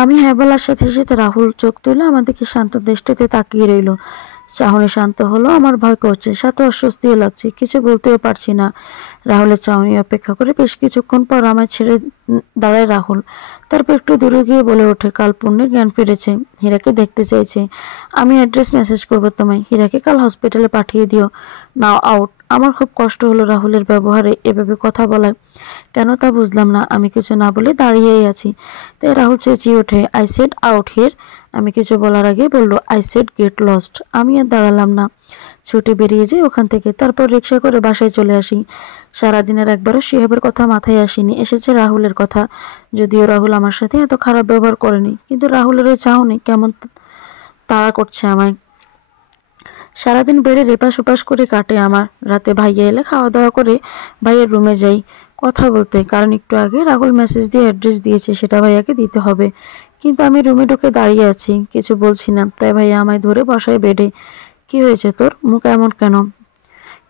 আমি হ্যাঁ বলার সাথে সাথে রাহুল চোখ তুলে আমাদেরকে শান্ত দৃষ্টিতে তাকিয়ে রইল। চাহনি শান্ত হলো, আমার ভয় করছে, সাথে অস্বস্তিও লাগছে, কিছু বলতেও পারছি না। রাহুলের চাহনি অপেক্ষা করে বেশ কিছুক্ষণ পর আমায় ছেড়ে দাঁড়ায় রাহুল। তারপর একটু দূরে গিয়ে বলে ওঠে, কাল পূর্ণির জ্ঞান ফিরেছে, হীরাকে দেখতে চাইছে। আমি অ্যাড্রেস মেসেজ করবো তোমায়, হীরাকে কাল হসপিটালে পাঠিয়ে দিও। নাও আউট। আমার খুব কষ্ট হলো রাহুলের ব্যবহারে এভাবে কথা বলায়। কেন তা বুঝলাম না। আমি কিছু না বলে দাঁড়িয়েই আছি। তাই রাহুল চেঁচিয়ে ওঠে, আই সেড আউট হিয়ার। আমি কিছু বলার আগে বলল, আই সেড গেট লস্ট। আমি আর দাঁড়ালাম না, ছুটে বেরিয়ে যাই ওখান থেকে। তারপর রিক্সা করে বাসায় চলে আসি। সারাদিনের একবারও শিহাবের কথা মাথায় আসেনি, এসেছে রাহুলের কথা। যদিও রাহুল আমার সাথে এত খারাপ ব্যবহার করেনি, কিন্তু রাহুলের ওই চাহনি কেমন তাড়া করছে আমায়। সারাদিন বেড়ে রেপাস উপাস করে কাটে আমার। রাতে ভাইয়া এলে খাওয়া দাওয়া করে ভাইয়ের রুমে যাই কথা বলতে, কারণ একটু আগে রাহুল মেসেজ দিয়ে অ্যাড্রেস দিয়েছে, সেটা ভাইয়াকে দিতে হবে। কিন্তু আমি রুমে ঢুকে দাঁড়িয়ে আছি, কিছু বলছি না। তাই ভাইয়া আমায় ধরে বসায় বেডে। কি হয়েছে তোর, মুখ এমন কেন?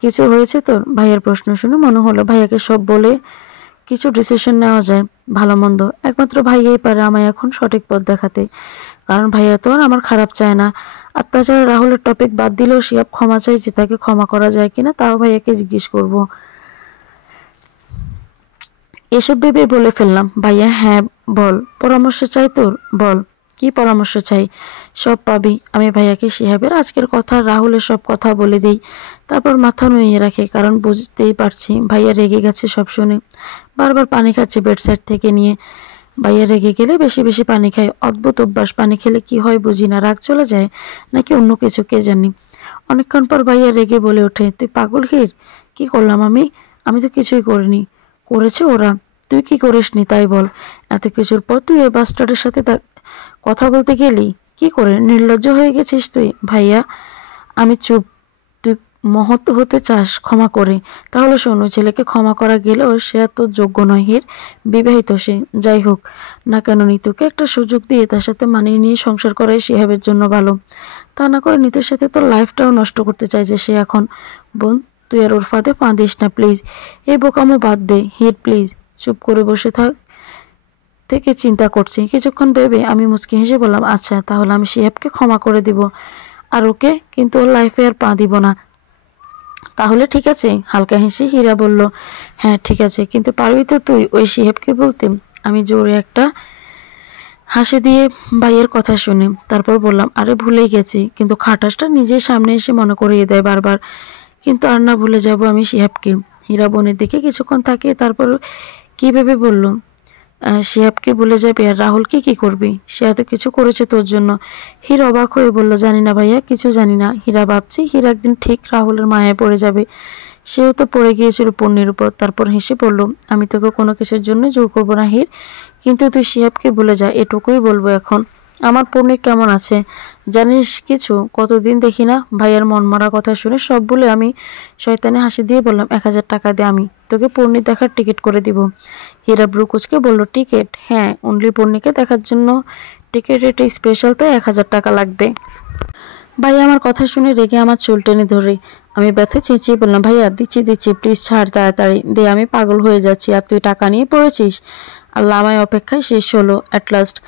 কিছু হয়েছে তোর? ভাইয়ের প্রশ্ন শুনে মনে হলো ভাইয়াকে সব বলে কিছু ডিসিশন নেওয়া যায়, ভালো মন্দ। একমাত্র ভাইয়াই পারে আমায় এখন সঠিক পথ দেখাতে, কারণ ভাইয়া তো আর আমার খারাপ চায় না। আর তাছাড়া রাহুলের টপিক বাদ দিলেও শিহাব ক্ষমা চাইছে, তাকে ক্ষমা করা যায় কিনা তাও ভাইয়াকে জিজ্ঞেস করব। এসব ভেবে বলে ফেললাম, ভাইয়া হ্যাঁ বল, পরামর্শ চাই তোর, বল কি পরামর্শ চাই। সব পাবি। আমি ভাইয়াকে শিহাবের আজকের কথা, রাহুলের সব কথা বলে দিই। তারপর মাথা নুইয়ে রাখে, কারণ বুঝতেই পারছি ভাইয়া রেগে গেছে সব শুনে। বারবার পানি খাচ্ছে বেড সাইড থেকে নিয়ে। ভাইয়া রেগে গেলে বেশি বেশি পানি খায়, অদ্ভুত অভ্যাস। পানি খেলে কি হয় বুঝি না, রাগ চলে যায় নাকি অন্য কিছু কে জানি। অনেকক্ষণ পর ভাইয়া রেগে বলে ওঠে, তুই পাগল হির, কি করলাম আমি? আমি তো কিছুই করিনি। করেছে ওরা। তুই কি করিসনি তাই বল। এত কিছুর পর তুই এই বাস্টার্ডের সাথে কথা বলতে গেলি কি করে? নির্লজ্জ হয়ে গেছিস তুই। ভাইয়া আমি চুপ। তুই মহৎ হতে চাস, ক্ষমা করে। তাহলে শোনো, ছেলেকে ক্ষমা করা গেলেও সে এত যোগ্য নয় হির। বিবাহিত সে, যাই হোক না কেন নিতুকে একটা সুযোগ দিয়ে তার সাথে মানিয়ে নিয়ে সংসার করাই শিহাবের জন্য ভালো। তা না করে নিতুর সাথে তোর লাইফটাও নষ্ট করতে চাইছে সে এখন। বোন, তুই আর ওর ফাঁদে পা দিস না প্লিজ। এই বোকামো বাদ দে হির প্লিজ। চুপ করে বসে থাক থেকে চিন্তা করছি। কিছুক্ষণ ভেবে আমি মুচকি হেসে বললাম, আচ্ছা তাহলে আমি শিহাবকে ক্ষমা করে দিব, আর ওকে কিন্তু ওর লাইফে আর পা দিব না। তাহলে ঠিক আছে? হালকা হেসে হীরা বলল, হ্যাঁ ঠিক আছে, কিন্তু পারবি তো তুই ওই শিহাবকে বলতে? আমি জোরে একটা হাসি দিয়ে ভাইয়ের কথা শুনে তারপর বললাম, আরে ভুলেই গেছি, কিন্তু খাটাসটা নিজের সামনে এসে মনে করিয়ে দেয় বারবার। কিন্তু আর না ভুলে যাব আমি শিহাবকে। হীরা বোনের দিকে কিছুক্ষণ তাকিয়ে তারপর কি ভেবে বলল, শিহাবকে ভুলে যাবে আর রাহুলকে কি করবি? সে এত কিছু করেছে তোর জন্য। হীরা অবাক হয়ে বলল, জানি না ভাইয়া, কিছু জানি না। হীরা ভাবছি হীরা একদিন ঠিক রাহুলের মায়ায় পড়ে যাবে। সেও তো পড়ে গিয়েছিল পূর্ণির উপর। তারপর হেসে বলল, আমি তোকে কোনো কিছুর জন্য জোর করবো না হির, কিন্তু তুই শিহাবকে ভুলে যা, এটুকুই বলবো এখন। আমার পূর্ণি কেমন আছে জানিস কিছু? কতদিন দেখি না। ভাইয়ার মনমরা কথা শুনে সব বলে আমি শয়তানি হাসি দিয়ে বললাম, 1000 টাকা দে, আমি তোকে পূর্ণি দেখার টিকিট করে দিব। হীরা ব্রুকুচকে বলল, টিকিট? হ্যাঁ, অনলি পূর্ণিকে দেখার জন্য টিকিট, এটা স্পেশাল, তাই 1000 টাকা লাগবে। ভাইয়া আমার কথা শুনে রেগে আমার চুল টেনে ধরে। আমি ব্যথায় চেঁচিয়ে বললাম, ভাইয়া দিচ্ছি দিচ্ছি, প্লিজ ছাড়, তাড়াতাড়ি দে, আমি পাগল হয়ে যাচ্ছি। আর তুই টাকা নিয়ে পড়েছিস। আল্লাহ, আমায় অপেক্ষায় শেষ হলো অ্যাট লাস্ট।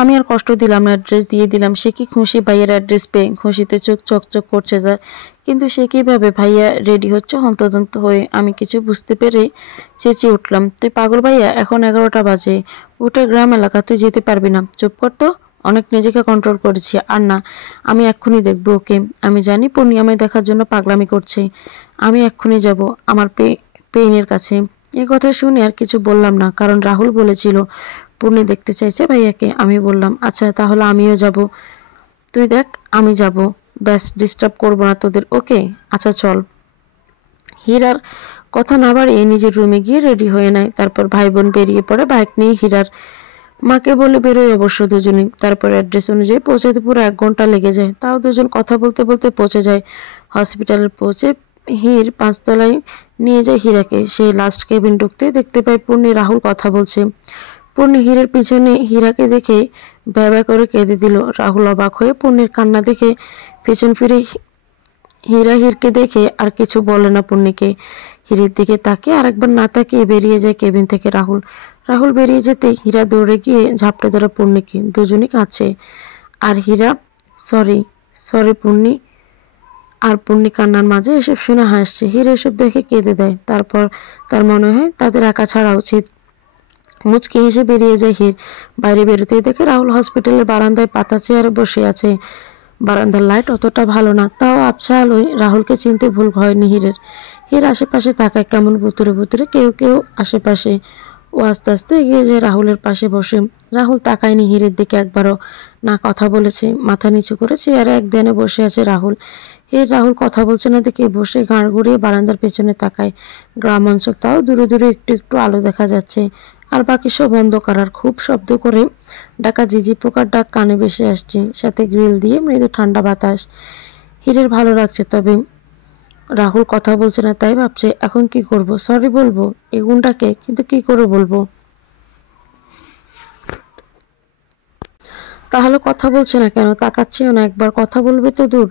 আমি আর কষ্ট দিলাম না, অ্যাড্রেস দিয়ে দিলাম। সে কি খুশি ভাইয়ের অ্যাড্রেস পেয়ে, খুশিতে চোখ চকচক করছে তার। কিন্তু সে কীভাবে ভাইয়া রেডি হচ্ছে হন্তদন্ত হয়ে। আমি কিছু বুঝতে পেরে চেঁচিয়ে উঠলাম, তুই পাগল ভাইয়া? এখন 11টা বাজে, ওটা গ্রাম এলাকা, তুই যেতে পারবি না। চুপ কর তো, অনেক নিজেকে কন্ট্রোল করেছি। আর না, আমি এক্ষুনি দেখবো ওকে। আমি জানি পূর্ণি আমায় দেখার জন্য পাগলামি করছে। আমি এক্ষুনি যাব আমার পেইনের কাছে। এই কথা শুনে আর কিছু বললাম না, কারণ রাহুল বলেছিল পূর্ণি দেখতে চাইছে ভাইয়াকে। আমি বললাম, আচ্ছা তাহলে আমিও যাব। তুই দেখ, আমি যাব, ব্যাস, ডিস্টার্ব করবো না তোদের, ওকে? আচ্ছা চল। হীরার কথা না বাড়িয়ে নিজের রুমে গিয়ে রেডি হয়ে নেয়। তারপর ভাই বোন বেরিয়ে পড়ে বাইক নিয়ে। হীরার মাকে বলে বেরোয় অবশ্য দুজনেই। তারপর অ্যাড্রেস অনুযায়ী পৌঁছাতে পুরো 1 ঘন্টা লেগে যায়। তাও দুজন কথা বলতে বলতে পৌঁছে যায়। হসপিটালে পৌঁছে হীর 5 তলায় নিয়ে যায় হীরাকে। সেই লাস্ট কেবিন ঢুকতে দেখতে পায় পূর্ণি রাহুল কথা বলছে। পূর্ণি হীরের পিছনে হীরাকে দেখে ভ্যাবা করে কেঁদে দিল। রাহুল অবাক হয়ে পূর্ণির কান্না দেখে পেছন ফিরে হীরা হীরকে দেখে আর কিছু বলে না পূর্ণিকে। হীরের দিকে তাকিয়ে আরেকবার না তাকিয়ে বেরিয়ে যায় কেবিন থেকে রাহুল। রাহুল বেরিয়ে যেতে হীরা দৌড়ে গিয়ে ঝাপটে ধরে পূর্ণিকে, দুজনই কাঁদছে। আর হীরা সরি সরি পূর্ণি, আর পূর্ণি কান্নার মাঝে এসব শুনে হাসছে। হীরা এসব দেখে কেঁদে দেয়। তারপর তার মনে হয় তাদের একা ছাড়া উচিত। মুচকি হেসে বেরিয়ে যায় হীর। বাইরে বেরোতেই দেখে রাহুল হসপিটালের বারান্দায় পাতা চেয়ারে বসে আছে। বারান্দার লাইট অতটা ভালো না, তাও আবছা আলোয় রাহুলকে চিনতে ভুল হয়নি হীরের। হীর আশেপাশে তাকায় কেমন ভুতুরে ভুতুরে, কেউ কেউ আশেপাশে। ও আস্তে আস্তে এগিয়ে যায় রাহুলের পাশে বসে। রাহুল তাকায়নি হীরের দিকে একবারও, না কথা বলেছে। মাথা নিচু করে চেয়ারে এক ধ্যানে বসে আছে রাহুল। হীর রাহুল কথা বলছে না দেখে বসে ঘাড় ঘুরিয়ে বারান্দার পেছনে তাকায়। গ্রাম অঞ্চল, তাও দূরে দূরে একটু একটু আলো দেখা যাচ্ছে। আর বাকি সব অন্ধকার। আর খুব শব্দ করে ডাকা ঝিঝি পোকার ডাক কানে ভেসে আসছে, সাথে গ্রিল দিয়ে মৃদু ঠান্ডা বাতাস। হীরের ভালো লাগছে, তবে রাহুল কথা বলছে না তাই ভাবছে এখন কি করব। সরি বলবো এই গুণটাকে, কিন্তু কি করে বলবো। তাহলে কথা বলছে না কেন? তাকাচ্ছেও না, একবার কথা বলবে তো দূর,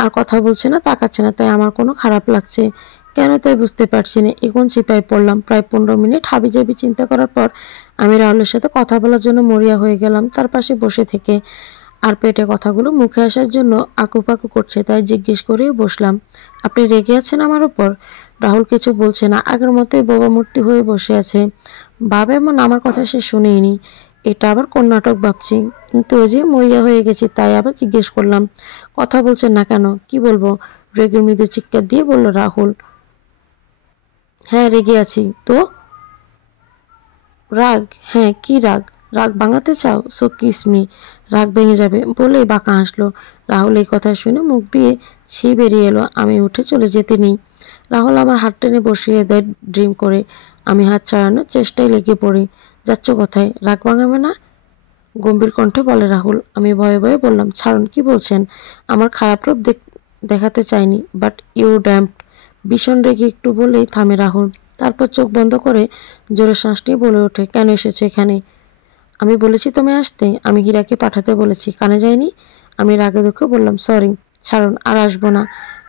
আর কথা বলছে না, তাকাচ্ছে না, তাই আমার কোনো খারাপ লাগছে কেন তাই বুঝতে পারছি না। এখন চিপায় পড়লাম। প্রায় 15 মিনিট হাবিজাবি চিন্তা করার পর আমি রাহুলের সাথে কথা বলার জন্য মরিয়া হয়ে গেলাম তার পাশে বসে থেকে। আর পেটে কথাগুলো মুখে আসার জন্য আকুপাকু করছে, তাই জিজ্ঞেস করেই বসলাম, আপনি রেগে আছেন আমার উপর? রাহুল কিছু বলছে না, আগের মতোই বোবা মূর্তি হয়ে বসে আছে। বাবা এমন আমার কথা সে শুনেইনি। এটা আবার কোন নাটক ভাবছি, কিন্তু ওই যে মরিয়া হয়ে গেছি তাই আবার জিজ্ঞেস করলাম, কথা বলছেন না কেন? কি বলবো? রেগে মৃদু চিৎকার দিয়ে বলল রাহুল। হ্যাঁ রেগে আছি তো। রাগ? হ্যাঁ, কি রাগ? রাগ ভাঙাতে চাও? So kiss me. রাগ ভেঙে যাবে বলেই বাঁকা হাসলো। রাহুল এই কথা শুনে মুখ দিয়ে ছি বেরিয়ে এলো। আমি উঠে চলে যেতে নেই, রাহুল আমার হাত টেনে বসিয়ে দেয় ড্রিম করে। আমি হাত ছাড়ানোর চেষ্টায় লেগে পড়ি। যাচ্ছ কোথায়? রাগ ভাঙাবে না? গম্ভীর কণ্ঠে বলে রাহুল। আমি ভয়ে ভয়ে বললাম, ছাড়ুন। কি বলছেন? আমার খারাপ রূপ দেখাতে চাইনি, বাট ইউ ড্যাম্পড। ভীষণ রেগে একটু বলেই থামে রাহুল। তারপর চোখ বন্ধ করে জোরে শ্বাস নিয়ে বলে ওঠে, কেন এসেছো এখানে? আমি বলেছি তুমি আসতে? আমি হীরাকে পাঠাতে বলেছি, কানে যায়নি? আমি রাগে দুঃখে বললাম, সরি, ছাড়ুন, আর আসবো না।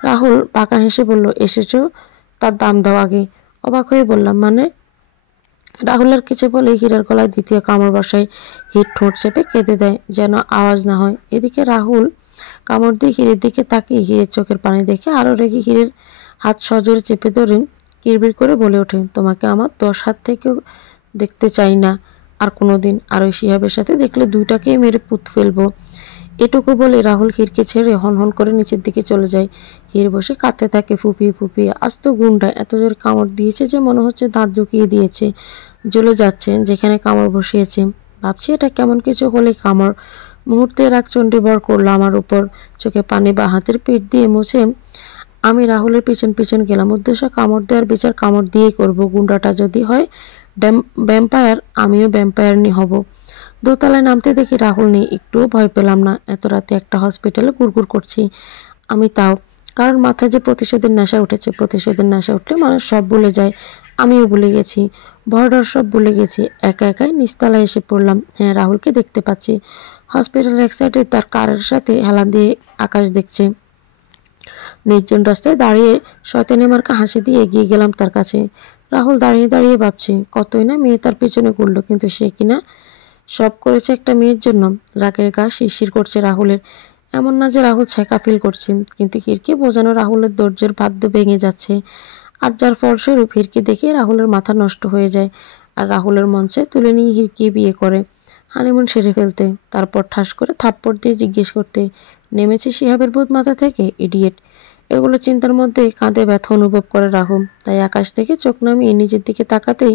রাহুল বাঁকা হেসে বলল, এসেছো, তার দাম দাও আগে। অবাক হয়ে বললাম, মানে? রাহুলের কিছু বলে হীরার গলায় দ্বিতীয় কামড় বসায়। হীর ঠোঁট চেপে কেঁদে দেয়, যেন আওয়াজ না হয়। এদিকে রাহুল কামড় দিয়ে হীরের দিকে তাকিয়ে হীরের চোখের পানি দেখে আরও রেগে হীরের হাত সজোরে চেপে ধরে কিরবির করে বলে ওঠে, তোমাকে আমার 10 হাত থেকেও দেখতে চাই না আর কোনোদিন। আর ওই শিহাবের সাথে দেখলে দুইটাকেই মেরে পুঁত ফেলবো। এটুকু বলে রাহুল হীরকে ছেড়ে হনহন করে নিচের দিকে চলে যায়। হীর বসে কাঁদতে থাকে ফুপিয়ে ফুপিয়ে। আস্ত গুন্ডা, এত জোরে কামড় দিয়েছে যে মনে হচ্ছে দাঁত ঢুকিয়ে দিয়েছে। জ্বলে যাচ্ছে যেখানে কামড় বসিয়েছে। ভাবছি এটা কেমন কিছু হলে কামড়। মুহূর্তে রাগ চণ্ডীবর করলো আমার উপর। চোখে পানি বা হাতের পিঠ দিয়ে মুছে আমি রাহুলের পিছন পিছন গেলাম। উদ্দেশ্য কামড় দেওয়ার বিচার কামড় দিয়েই করবো। গুন্ডাটা যদি হয় ভ্যাম্পায়ার, আমিও ভ্যাম্পায়ারনি হব। দোতলায় নামতে দেখি রাহুল নেই। একটুও ভয় পেলাম না। এত রাতে একটা হসপিটালে গুড়গুড় করছি আমি, তাও কারণ মাথায় যে প্রতিশোধের নেশা উঠেছে। প্রতিশোধের নেশা উঠলে মানুষ সব ভুলে যায়। আমিও ভুলে গেছি, ভয় ডর সব ভুলে গেছি। একা একাই নিচতলায় এসে পড়লাম। হ্যাঁ, রাহুলকে দেখতে পাচ্ছি। হসপিটালের এক সাইডে তার কারের সাথে হেলান দিয়ে আকাশ দেখছে। নির্জন রাস্তায় দাঁড়িয়ে শয়তানি মার্কা হাসি দিয়ে এগিয়ে গেলাম তার কাছে। রাহুল দাঁড়িয়ে দাঁড়িয়ে ভাবছে, কতই না মেয়ে তার পেছনে ঘুরলো, কিন্তু সে কিনা সব করেছে একটা মেয়ের জন্য। রাগের গা শিরশির করছে রাহুলের। এমন না যে রাহুল ছ্যাঁকা ফিল করছে, কিন্তু হিরকে বোঝানো রাহুলের ধৈর্যের বাধ্য ভেঙে যাচ্ছে। আর যার ফলস্বরূপ হিরকে দেখে রাহুলের মাথা নষ্ট হয়ে যায়। আর রাহুলের মঞ্চে তুলে নিয়ে হিরকে বিয়ে করে হানিমুন সেরে ফেলতে। তারপর ঠাস করে থাপ্পড় দিয়ে জিজ্ঞেস করতে, নেমেছে শিহাবের ভূত মাথা থেকে, ইডিয়েট। এগুলো চিন্তার মধ্যে কাঁধে ব্যথা অনুভব করে রাহুল। তাই আকাশ থেকে চোখ নামিয়ে নিজের দিকে তাকাতেই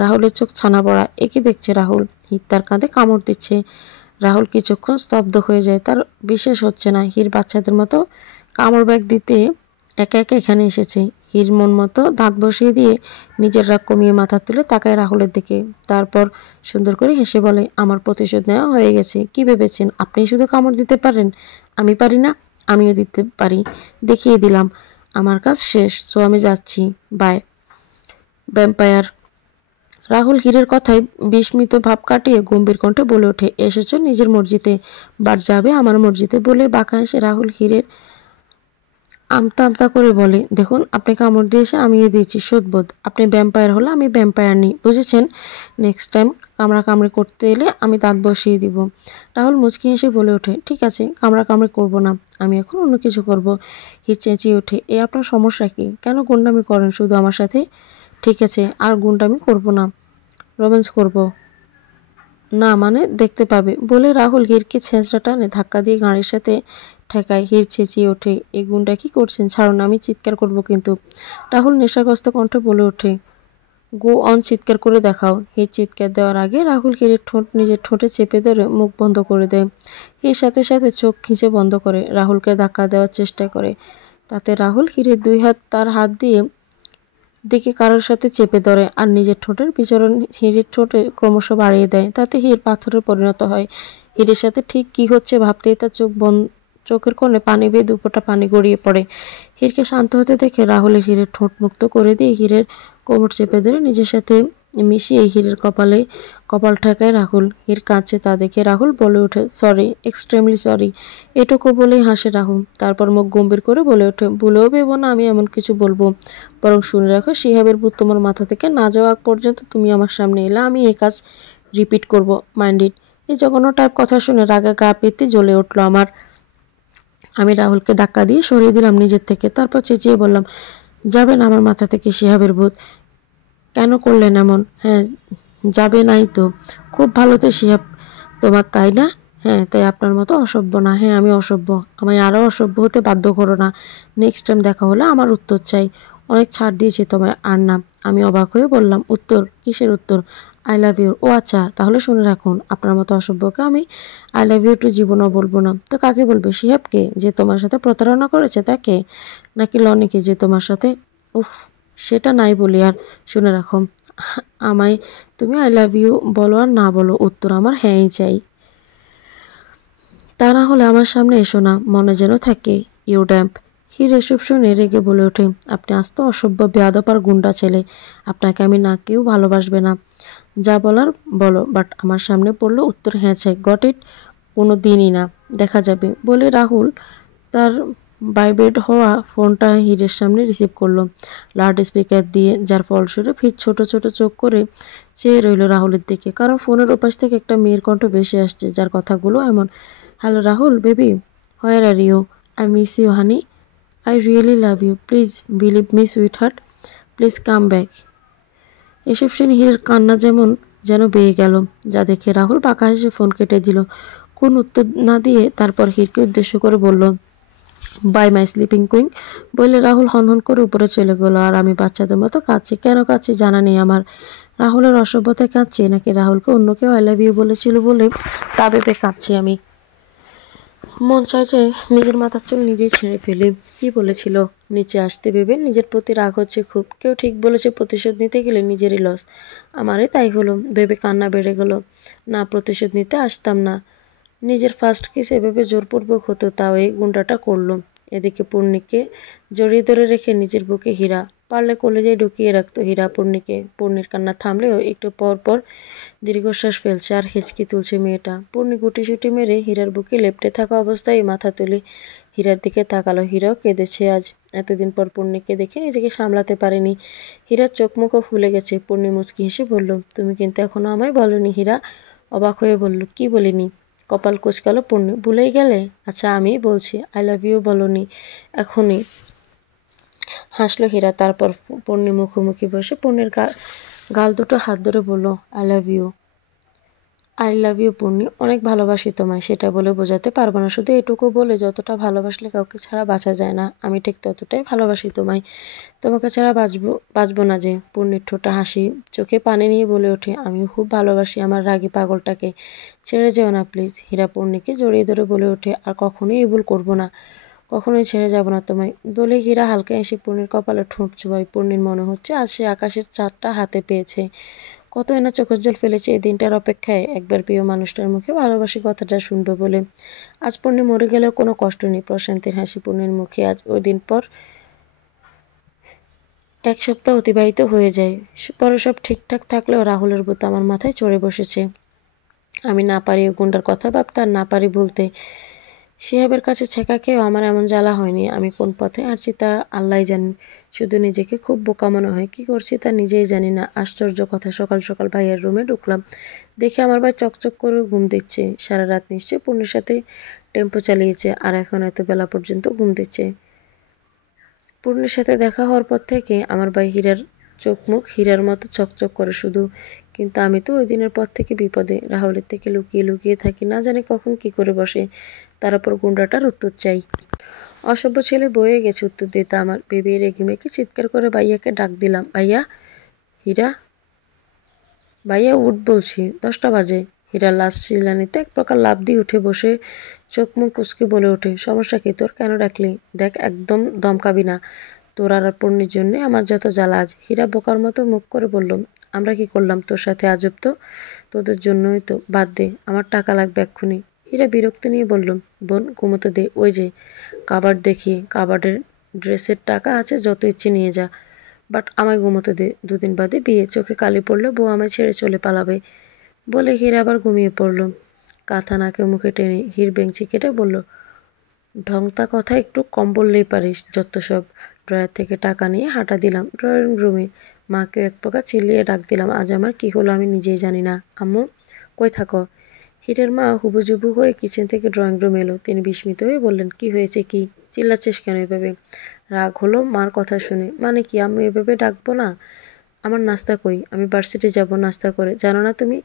রাহুলের চোখ ছানা পড়া। একে দেখছে রাহুল, হির তার কাঁধে কামড় দিচ্ছে। রাহুল কিছুক্ষণ স্তব্ধ হয়ে যায়। তার বিশেষ হচ্ছে না। হির বাচ্চাদের মতো কামড় ব্যাগ দিতে একা একা এখানে এসেছে। হির মন মতো দাঁত বসিয়ে দিয়ে নিজের রাগ কমিয়ে মাথা তুলে তাকায় রাহুলের দিকে। তারপর সুন্দর করে হেসে বলে, আমার প্রতিশোধ নেওয়া হয়ে গেছে। কি ভেবেছেন আপনি শুধু কামড় দিতে পারেন? আমি পারি না? আমিও দিতে পারি, দেখিয়ে দিলাম। আমার কাজ শেষ, সো আমি যাচ্ছি, বাই ভ্যাম্পায়ার। রাহুল হীরের কথায় বিস্মিত ভাব কাটিয়ে গম্ভীর কণ্ঠে বলে ওঠে, এসেছো নিজের মর্জিতে, বাট যাবে আমার মর্জিতে। বলে বাঁকা হেসে রাহুল হীরের আমতা আমতা করে বলে, দেখুন আপনি কামড় দিয়েছেন, আমিও দিয়েছি, শোধবোধ। আপনি ভ্যাম্পায়ার হলে আমি ভ্যাম্পায়ার নেই, বুঝেছেন? নেক্সট টাইম কামড়াকামড়ি করতে এলে আমি দাঁত বসিয়ে দিব। রাহুল মুচকি হেসে বলে ওঠে, ঠিক আছে, কামড়াকামড়ি করব না, আমি এখন অন্য কিছু করব। হির চেঁচিয়ে ওঠে, এ আপনার সমস্যা কি? কেন গুন্ডামি করেন শুধু আমার সাথে? ঠিক আছে, আর গুন্ডামি করব না, রোম্যান্স করব না, মানে দেখতে পাবে, বলে রাহুল হিরকে ছেঁচড়া টানে ধাক্কা দিয়ে গাড়ির সাথে ঠেকায়। হির চেঁচিয়ে ওঠে, এই গুণটা কি করছেন, ছাড়ুন, আমি চিৎকার করব কিন্তু। রাহুল নেশাগ্রস্ত কণ্ঠে বলে ওঠে, গো অন, চিৎকার করে দেখাও। হির চিৎকার দেওয়ার আগে রাহুল হিরের ঠোঁট নিজের ঠোঁটে চেপে ধরে মুখ বন্ধ করে দেয়। হির সাথে সাথে চোখ খিঁচে বন্ধ করে রাহুলকে ধাক্কা দেওয়ার চেষ্টা করে। তাতে রাহুল হিরের দুই হাত তার হাত দিয়ে দিকে কারোর সাথে চেপে ধরে আর নিজের ঠোঁটের বিচরণ হিরের ঠোঁটে ক্রমশ বাড়িয়ে দেয়। তাতে হির পাথরে পরিণত হয়। হিরের সাথে ঠিক কি হচ্ছে ভাবতেই তার চোখের কোণে পানি বেয়ে দুপোটা পানি গড়িয়ে পড়ে। হিরকে শান্ত হতে দেখে রাহুলের হিরের ঠোঁট মুক্ত করে দিয়ে হিরের কোমর চেপে ধরে নিজের সাথে মিশিয়ে হিরের কপাল ঠেকায় রাহুল। হির কাঁদছে তা দেখে রাহুল বলে ওঠে, সরি, এক্সট্রিমলি সরি। এটুকু বলেই হাসে রাহুল। তারপর মুখ গম্ভীর করে বলে ওঠে, ভুলেও ভেবো না আমি এমন কিছু বলবো, বরং শুনে রাখো, শিহাবের ভূত তোমার মাথা থেকে না যাওয়া আগ পর্যন্ত তুমি আমার সামনে এলে আমি এই কাজ রিপিট করব, মাইন্ড ইট। এই জঘন্য টাইপ কথা শুনে রাগে গা পেতে জ্বলে উঠলো আমার। আমি রাহুলকে ধাক্কা দিয়ে সরিয়ে দিলাম নিজের থেকে। তারপর চেঁচিয়ে বললাম, যাবেন আমার মাথা থেকে শিহাবের ভূত? কেন করলেন এমন? হ্যাঁ, যাবে নাই তো? খুব ভালো তো শিহাব তোমার, তাই না? হ্যাঁ, তাই আপনার মতো অসভ্য না। হ্যাঁ, আমি অসভ্য, আমায় আরও অসভ্য হতে বাধ্য করো না। নেক্সট টাইম দেখা হলে আমার উত্তর চাই। অনেক ছাড় দিয়েছি তোমায়, আর না। আমি অবাক হয়ে বললাম, উত্তর? কিসের উত্তর? I love you. ও আচ্ছা, তাহলে শুনে রাখুন, আপনার মতো অসভ্যকে আমি আই লাভ ইউ টু জীবনও বলবো না। তো কাকে বলবে? শিহাবকে, যে তোমার সাথে প্রতারণা করেছে তাকে? নাকি লনিকে, যে তোমার সাথে? উফ, সেটা নাই বলি আর, শুনে রাখো, আমায় তুমি আই লাভ ইউ বলো আর না বলো, উত্তর আমার হ্যাঁই চাই। তা না হলে আমার সামনে এসো না, মনে যেন থাকে, ইউ ড্যাম্প। হির এসব শুনে রেগে বলে ওঠে, আপনি আস্ত অসভ্য, বেয়াদব আর গুন্ডা ছেলে, আপনাকে আমি না কেউ ভালোবাসবে না। যা বলার বলো, বাট আমার সামনে পড়লো উত্তর হ্যাঁ চাই, গট ইট? কোনো দিনই না, দেখা যাবে, বলে রাহুল তার ভাইব্রেট হওয়া ফোনটা হিরের সামনে রিসিভ করলো লাউড স্পিকার দিয়ে, যার ফলস্বরূপ হির ছোট ছোট চোখ করে চেয়ে রইল রাহুলের দিকে, কারণ ফোনের ওপাশ থেকে একটা মেয়ের কণ্ঠ ভেসে আসছে, যার কথাগুলো এমন, hello Rahul baby, where are you? I miss you honey, I really love you, please believe me sweetheart, please come back. এসব শুনে হিরের কান্না যেন বেয়ে গেল, যা দেখে রাহুল বাঁকা হেসে ফোন কেটে দিল। কোন উত্তর না দিয়ে তারপর হিরকে উদ্দেশ্য করে বলল, বাই মাই স্লিপিং কুইন, বলে রাহুল হনহন করে উপরে চলে গেল। আর আমি বাচ্চাদের মতো কাঁদছি। কেন কাঁদছি জানা নেই আমার। রাহুলের অসভ্যতায় কাঁদছি, নাকি রাহুলকে অন্য কেউ আই লাভ ইউ বলেছিল বলে তা ভেবে কাঁদছি আমি। মন চায় যে নিজের মাথার চুল নিজেই ছেড়ে ফেলি। কি বলেছিল নিচে আসতে ভেবে নিজের প্রতি রাগ হচ্ছে খুব। কেউ ঠিক বলেছে প্রতিশোধ নিতে গেলে নিজেরই লস। আমারই তাই হলো ভেবে কান্না বেড়ে গেল। না, প্রতিশোধ নিতে আসতাম না। নিজের ফার্স্ট কিস এভাবে জোরপূর্বক হতো, তাও এই গুন্ডাটা করলো। এদিকে পূর্ণিকে জড়িয়ে ধরে রেখে নিজের বুকে হীরা পারলে কলেজায় ঢুকিয়ে রাখতো হীরা পূর্ণিকে। পূর্ণির কান্না থামলেও একটু পর পর দীর্ঘশ্বাস ফেলছে আর হেঁচকি তুলছে মেয়েটা। পূর্ণি গুটিসুটি মেরে হীরার বুকে লেপ্টে থাকা অবস্থায় মাথা তুলে হীরার দিকে তাকালো। হীরাও কেঁদেছে আজ। এতদিন পর পূর্ণিকে দেখে নিজেকে সামলাতে পারেনি। হীরার চোখ মুখও ফুলে গেছে। পূর্ণি মুচকি হেসে বলল, তুমি কিন্তু এখনো আমায় বলনি। হীরা অবাক হয়ে বলল, কি বলিনি? কপাল কুঁচকালো পূর্ণি, ভুলেই গেলে? আচ্ছা আমিই বলছি, আই লাভ ইউ বলনি এখনই? হাসলো হীরা। তারপর পূর্ণি মুখোমুখি বসে পূর্ণির গাল দুটো হাত ধরে বলল, I love you. I love you Purni, অনেক ভালোবাসি তোমায়। সেটা বলে বোঝাতে পারবো না, শুধু এটুকু বলে, যতটা ভালোবাসলে কাউকে ছাড়া বাঁচা যায় না, আমি ঠিক ততটাই ভালোবাসি তোমায়। তোমাকে ছাড়া বাঁচবো না যে। পূর্ণির ঠোঁটে হাসি, চোখে পানি নিয়ে বলে ওঠে, আমিও খুব ভালোবাসি আমার রাগী পাগলটাকে। ছেড়ে যেও না প্লিজ। হীরা পূর্ণিকে জড়িয়ে ধরে বলে ওঠে, আর কখনোই এই ভুল করবো না, কখনোই ছেড়ে যাব না তোমায়। বলে হীরা হালকা এসে পূর্ণির কপালে ঠোঁট ছোঁয়ায়। পূর্ণির মনে হচ্ছে আজ সে আকাশের চাঁদটা হাতে পেয়েছে। কতই না চোখের জল ফেলেছে এই দিনটার অপেক্ষায়, একবার প্রিয় মানুষটার মুখে ভালোবাসি কথাটা শুনবে বলে। আজ পূর্ণি মরে গেলেও কোনো কষ্ট নেই। প্রশান্তির হাসি পূর্ণির মুখে। আজ ওই দিন পর এক সপ্তাহ অতিবাহিত হয়ে যায়। পরে সব ঠিকঠাক থাকলেও রাহুলের ভূত আমার মাথায় চড়ে বসেছে। আমি না পারি ওই গুন্ডার কথা ভাবতে, আর না পারি ভুলতে। শিহাবের কাছে ছেঁকা খেয়েও আমার এমন জ্বালা হয়নি। আমি কোন পথে হাঁটছি তা আল্লাহই জানেন। শুধু নিজেকে খুব বোকা মনে হয়, কি করছি তা নিজেই জানি না। আশ্চর্য কথা, সকাল সকাল ভাইয়ের রুমে ঢুকলাম, দেখে আমার ভাই চকচক করে ঘুম দিচ্ছে। সারা রাত নিশ্চয়ই পূর্ণের সাথে টেম্পো চালিয়েছে আর এখন এত বেলা পর্যন্ত ঘুম দিচ্ছে। পূর্ণের সাথে দেখা হওয়ার পর থেকে আমার ভাই হীরার চোখ মুখ হীরার মতো চকচক করে শুধু। কিন্তু আমি তো ওই দিনের পর থেকে বিপদে, রাহুলের থেকে লুকিয়ে লুকিয়ে থাকি, না জানি কখন কি করে বসে। তার উপর গুন্ডাটার উত্তর চাই। অসভ্য ছেলে বয়ে গেছে উত্তর দিতে। আমার বেবি রেগে মেগে চিৎকার করে ভাইয়াকে ডাক দিলাম, ভাইয়া। হীরা, ভাইয়া উঠ বলছি, 10টা বাজে। হীরা লাস্ট চিল্লানিতে এক প্রকার লাফ দিয়ে উঠে বসে চোখ মুখ কুচকে বলে ওঠে, সমস্যা কি তোর, কেন ডাকলি? দেখ একদম দমকাবি না, তোর আর পূর্ণির জন্যে আমার যত জ্বালা আজ। হীরা বোকার মতো মুখ করে বলল, আমরা কি করলাম তোর সাথে আজব তো, তোদের জন্যই তো, বাদ দে, আমার টাকা লাগবে এক্ষুনি। হীরা বিরক্তি নিয়ে বলল, বোন ঘুমোতে দে, ওই যে কাবার্ড দেখিয়ে, কাবার্ডের ড্রেসের টাকা আছে, যত ইচ্ছে নিয়ে যা, বাট আমায় ঘুমোতে দে। 2 দিন বাদে বিয়ে, চোখে কালি পড়লে বউ আমায় ছেড়ে চলে পালাবে। বলে হীরা আবার ঘুমিয়ে পড়ল। কাঁথা নাকে মুখে টেনে হীর বেঞ্চি কেটে বলল, ঢংতা কথা একটু কম বললেই পারিস, যত সব। ড্রয়ার থেকে টাকা নিয়ে হাঁটা দিলাম ড্রয়িং রুমে। মাকেও এক প্রকার চিল্লিয়ে ডাক দিলাম, আজ আমার কি হলো আমি নিজেই জানি না। আম্মু কই থাকো? হীরের মা হুবুজুবু হয়ে কিচেন থেকে ড্রয়িং রুম এলো। তিনি বিস্মিত হয়ে বললেন, কি হয়েছে, কি চিল্লাচ্ছিস কেন এভাবে? রাগ হলো মার কথা শুনে। মানে কি আম্মু, এভাবে ডাকবো না? আমার নাস্তা কই? আমি ভার্সিটি যাব নাস্তা করে, জানো না তুমি?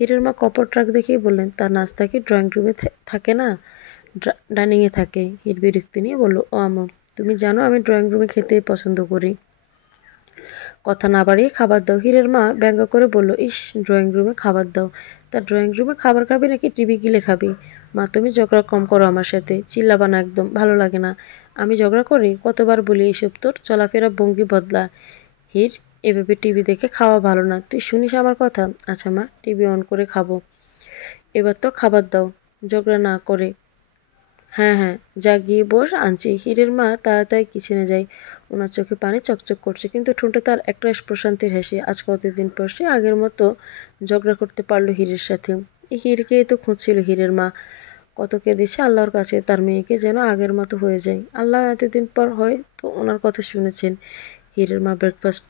হীরের মা কপট রাগ দেখিয়ে বললেন, তার নাস্তা কি ড্রয়িং রুমে থাকে না, ডাইনিংয়ে থাকে? হীর বিরক্তি নিয়ে বলল, ও আম্মু, তুমি জানো আমি ড্রয়িং রুমে খেতে পছন্দ করি। কথা না বাড়িয়ে খাবার দাও। হীরের মা ব্যঙ্গ করে বলল, ইস, ড্রয়িং রুমে খাবার দাও? তা ড্রয়িং রুমে খাবার খাবি নাকি টিভি গিলে খাবি? মা তুমি ঝগড়া কম করো আমার সাথে, চিল্লাবা না একদম, ভালো লাগে না। আমি ঝগড়া করি? কতবার বলি এইসব, তোর চলাফেরা ভঙ্গি বদলা। হীর, এভাবে টিভি দেখে খাওয়া ভালো না, তুই শুনিস আমার কথা? আচ্ছা মা, টিভি অন করে খাবো। এবার তো খাবার দাও, ঝগড়া না করে। হ্যাঁ হ্যাঁ, যা গিয়ে বস, আনছি। হীরের মা তাড়াতাড়ি কিচেনে যায়। ওনার চোখে পানি চকচক করছে, কিন্তু ঠোঁটে তার একটা প্রশান্তির হাসি। আজ কতদিন পর সে আগের মতো ঝগড়া করতে পারলো হীরের সাথে। এই হীরকেই তো খুঁজছিল হীরের মা, কত কেঁদেছে আল্লাহর কাছে তার মেয়েকে যেন আগের মতো হয়ে যায়। আল্লাহ এতদিন পর হয় তো ওনার কথা শুনেছেন। হীরের মা ব্রেকফাস্ট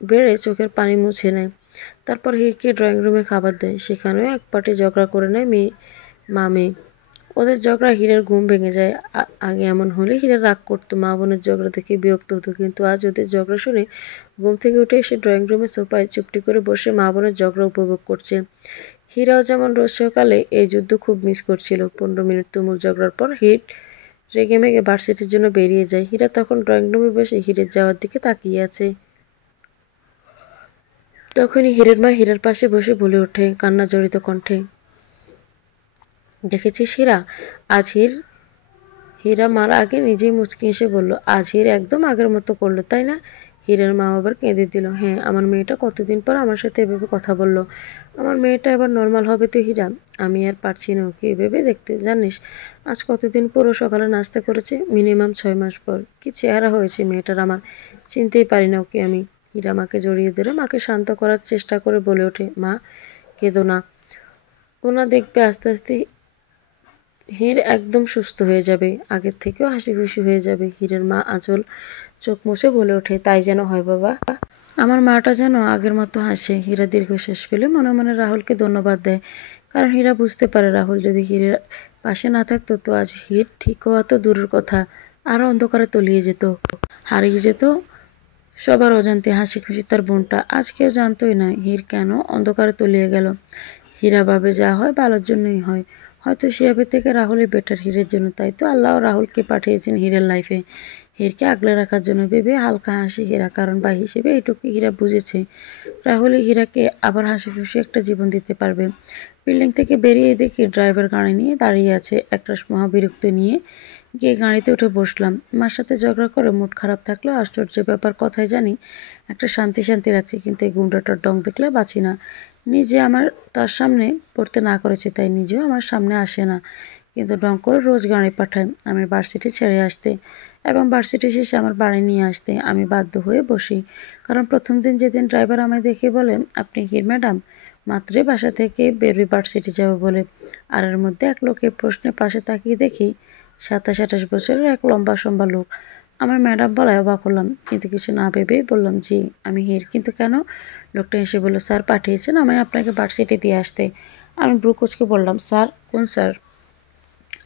বেড়ে চোখের পানি মুছে নেয়। তারপর হীরকে ড্রয়িং রুমে খাবার দেয়। সেখানেও এক পার্টি ঝগড়া করে নেয় মেয়ে। ওদের ঝগড়া হীরের ঘুম ভেঙে যায়। আগে এমন হলে হীরা রাগ করতো, মা বোনের ঝগড়া দেখে বিরক্ত হতো, কিন্তু আজ ওদের ঝগড়া শুনে ঘুম থেকে উঠে এসে ড্রয়িং রুমে সোফায় চুপটি করে বসে মা বোনের ঝগড়া উপভোগ করছে। হীরাও যেমন রোজ সকালে এই যুদ্ধ খুব মিস করছিল। 15 মিনিট তুমুল ঝগড়ার পর হীর রেগে মেগে ভার্সিটির জন্য বেরিয়ে যায়। হীরা তখন ড্রয়িং রুমে বসে হীরের যাওয়ার দিকে তাকিয়ে আছে। তখনই হীরের মা হীরার পাশে বসে বলে ওঠে কান্না জড়িত কণ্ঠে, দেখেছিস হীরা, আজ হীরা মার আগে নিজেই মুচকি হেসে বলল, আজ হীর একদম আগের মতো করলো, তাই না? হীরের মা আবার কেঁদে দিল, হ্যাঁ, আমার মেয়েটা কতদিন পর আমার সাথে এভাবে কথা বলল। আমার মেয়েটা এবার নর্মাল হবে তো হীরা। আমি আর পারছি না ওকে এভাবে দেখতে, জানিস আজ কতদিন পর ও সকালে নাস্তা করেছে, মিনিমাম 6 মাস পর। কি চেহারা হয়েছে মেয়েটার আমার, চিনতেই পারি না ওকে আমি। হীরা মাকে জড়িয়ে ধরে মাকে শান্ত করার চেষ্টা করে বলে ওঠে, মা কেঁদো না, ও না দেখবে আস্তে আস্তে হীর একদম সুস্থ হয়ে যাবে, আগের থেকেও হাসি খুশি হয়ে যাবে। হীরের মা আঁচল চোখ মুছে বলে ওঠে, তাই যেন হয় বাবা, আমার মাটা যেন আগের মতো হাসে। হীরা দীর্ঘশ্বাস ফেলে মনে মনে রাহুলকে ধন্যবাদ দেয়, কারণ হীরা বুঝতে পারে রাহুল যদি হীরের পাশে না থাকতো তো আজ হীর ঠিক হওয়া তো দূরের কথা, আরও অন্ধকারে তলিয়ে যেত, হারিয়ে যেত সবার অজান্তে হাসি খুশি তার বোনটা। আজ কেউ জানতোই না হীর কেন অন্ধকারে তলিয়ে গেল। হীরা ভাবে যা হয় ভালোর জন্যই হয়, হয়তো শিহাবের থেকে রাহুলই বেটার হীরের জন্য, তাই তো আল্লাহ রাহুলকে পাঠিয়েছেন হীরের লাইফে হীরকে আগলে রাখার জন্য। ভেবে হালকা হাসি হীরা, কারণ ভাই হিসেবে এইটুকু হীরা বুঝেছে রাহুলই হীরাকে আবার হাসি খুশি একটা জীবন দিতে পারবে। বিল্ডিং থেকে বেরিয়ে দেখি ড্রাইভার গাড়ি নিয়ে দাঁড়িয়ে আছে। একরাশ মহাবিরক্তি নিয়ে গিয়ে গাড়িতে উঠে বসলাম। মার সাথে ঝগড়া করে মুড খারাপ থাকলেও আশ্চর্য ব্যাপার, কথাই জানি একটা শান্তি শান্তি লাগছে, কিন্তু এই গুন্ডাটার ডং দেখলে বাঁচি না। নিজে আমার তার সামনে পড়তে না করেছে তাই নিজেও আমার সামনে আসে না, কিন্তু ডং করে রোজ গাড়ি পাঠায় আমি ভার্সিটি ছেড়ে আসতে। এবং ভার্সিটি শেষে আমার বাড়ি নিয়ে আসতে আমি বাধ্য হয়ে বসি। কারণ প্রথম দিন যেদিন ড্রাইভার আমায় দেখে বলে, আপনি হির ম্যাডাম? মাত্রই বাসা থেকে বেরোই ভার্সিটি যাব বলে। আর এর মধ্যে এক লোকের প্রশ্নে পাশে তাকিয়ে দেখি 27-28 বছরের এক লম্বা সম্বা লোক। আমার ম্যাডাম বলায় অবাক হলাম, কিন্তু কিছু না ভেবেই বললাম, জি আমি হির। কিন্তু কেন? লোকটা এসে বলল, স্যার পাঠিয়েছেন আমায় আপনাকে ভার্সিটি দিয়ে আসতে। আমি ব্রু কুঁচকে বললাম, স্যার? কোন স্যার?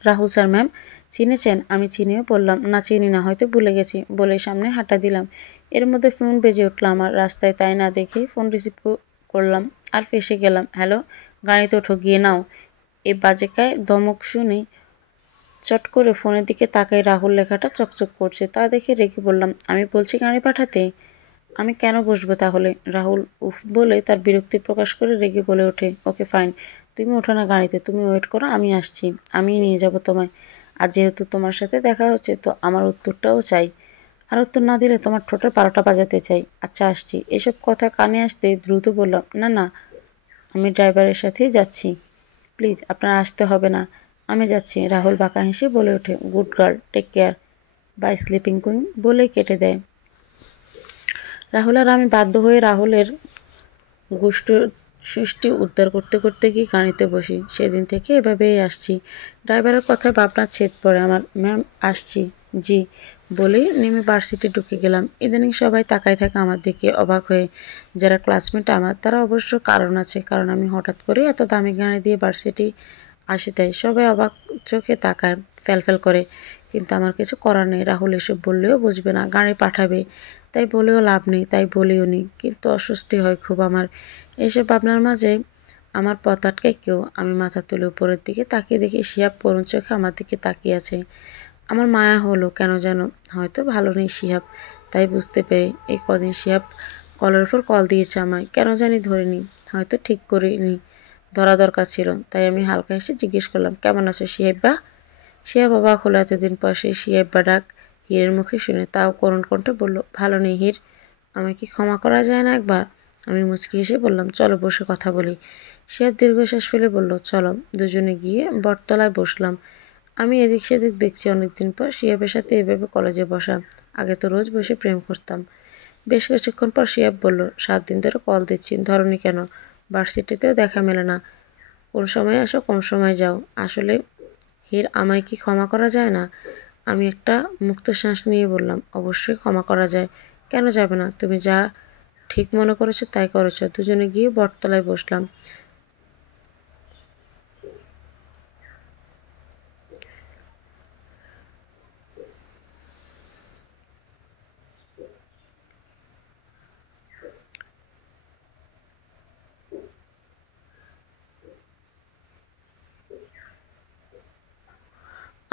Rahul sir ma'am. চিনেছেন? আমি চিনিও বললাম, না চিনি না, হয়তো ভুলে গেছি বলে সামনে হাঁটা দিলাম। এর মধ্যে ফোন বেজে উঠল আমার। রাস্তায় তাই না দেখে ফোন রিসিভ করলাম আর ফেসে গেলাম। হ্যালো? গাড়িতে ওঠো, গিয়ে নাও। এ বাজেকায় ধমক শুনি চট করে ফোনের দিকে তাকাই, রাহুল লেখাটা চকচক করছে। তা দেখে রেগে বললাম, আমি বলছি গাড়ি পাঠাতে। আমি কেন বসবো তাহলে? রাহুল উফ বলে তার বিরক্তি প্রকাশ করে রেগে বলে ওঠে, ওকে ফাইন, তুমি ওঠো না গাড়িতে, তুমি ওয়েট করো, আমি আসছি, আমি নিয়ে যাব তোমায়। আর যেহেতু তোমার সাথে দেখা হচ্ছে তো আমার উত্তরটাও চাই। আর উত্তর না দিলে তোমার ঠোঁটের 12টা বাজাতে চাই। আচ্ছা আসছি। এসব কথা কানে আসতে দ্রুত বললাম, না না, আমি ড্রাইভারের সাথেই যাচ্ছি, প্লিজ আপনার আসতে হবে না, আমি যাচ্ছি। রাহুল বাঁকা হেসে বলে ওঠে, good girl, take care, bye sleeping queen বলেই কেটে দেয়। রাহুল আর আমি বাধ্য হয়ে রাহুলের সুষ্টি উদ্ধার করতে করতে গিয়ে গাড়িতে বসি। সেদিন থেকে এভাবেই আসছি। ড্রাইভারের কথায় ভাবনা ছেদ পড়ে আমার। ম্যাম আসছি, জি বলেই নেমে ভার্সিটি ঢুকে গেলাম। ইদানিং সবাই তাকায় থাকে আমার দিকে অবাক হয়ে। যারা ক্লাসমেট আমার তারা অবশ্য কারণ আছে, কারণ আমি হঠাৎ করে এত দামি গাড়ি দিয়ে ভার্সিটি আসি, তাই সবাই অবাক চোখে তাকায়, ফ্যালফ্যাল করে। কিন্তু আমার কিছু করার নেই। রাহুল এসব বললেও বুঝবে না, গাড়ি পাঠাবে, তাই বলেও লাভ নেই, তাই বলেও নি। কিন্তু অস্বস্তি হয় খুব আমার। এইসব ভাবনার মাঝে আমার পথ আটকে কেউ। আমি মাথা তুলে উপরের দিকে তাকিয়ে দেখি শিহাব করুণ চোখে আমার দিকে তাকিয়ে আছে। আমার মায়া হলো কেন যেন। হয়তো ভালো নেই শিহাব, তাই বুঝতে পেরে। এই কদিন শিহাব কলের উপর কল দিয়েছে আমায়, কেন জানি ধরিনি, হয়তো ঠিক করিনি, ধরা দরকার ছিল। তাই আমি হালকা হেসে জিজ্ঞেস করলাম, কেমন আছো শিহাব্বা? শিহাব অবাক হলো এতদিন পর সেই শিহাব্বা ডাক হীরের মুখে শুনে। তাও করুণ কণ্ঠে বলল, ভালো নেই হীর, আমায় কি ক্ষমা করা যায় না একবার? আমি মুচকি হেসে বললাম, চলো বসে কথা বলি। শিহাব দীর্ঘশ্বাস ফেলে বলল, চলো। দুজনে গিয়ে বটতলায় বসলাম। আমি এদিক সেদিক দেখছি অনেকদিন পর শিহাবের সাথে এভাবে কলেজে বসা। আগে তো রোজ বসে প্রেম করতাম। বেশ কিছুক্ষণ পর শিহাব বলল, 7 দিন ধরে কল দিচ্ছি, ধরনি কেন? ভার্সিটিতেও দেখা মেলে না, কোন সময় আসো কোন সময় যাও। আসলে হীর, আমায় কি ক্ষমা করা যায় না? আমি একটা মুক্ত শ্বাস নিয়ে বললাম, অবশ্যই ক্ষমা করা যায়, কেন যাবে না? তুমি যা ঠিক মনে করেছো তাই করেছো। দুজনে গিয়ে বটতলায় বসলাম।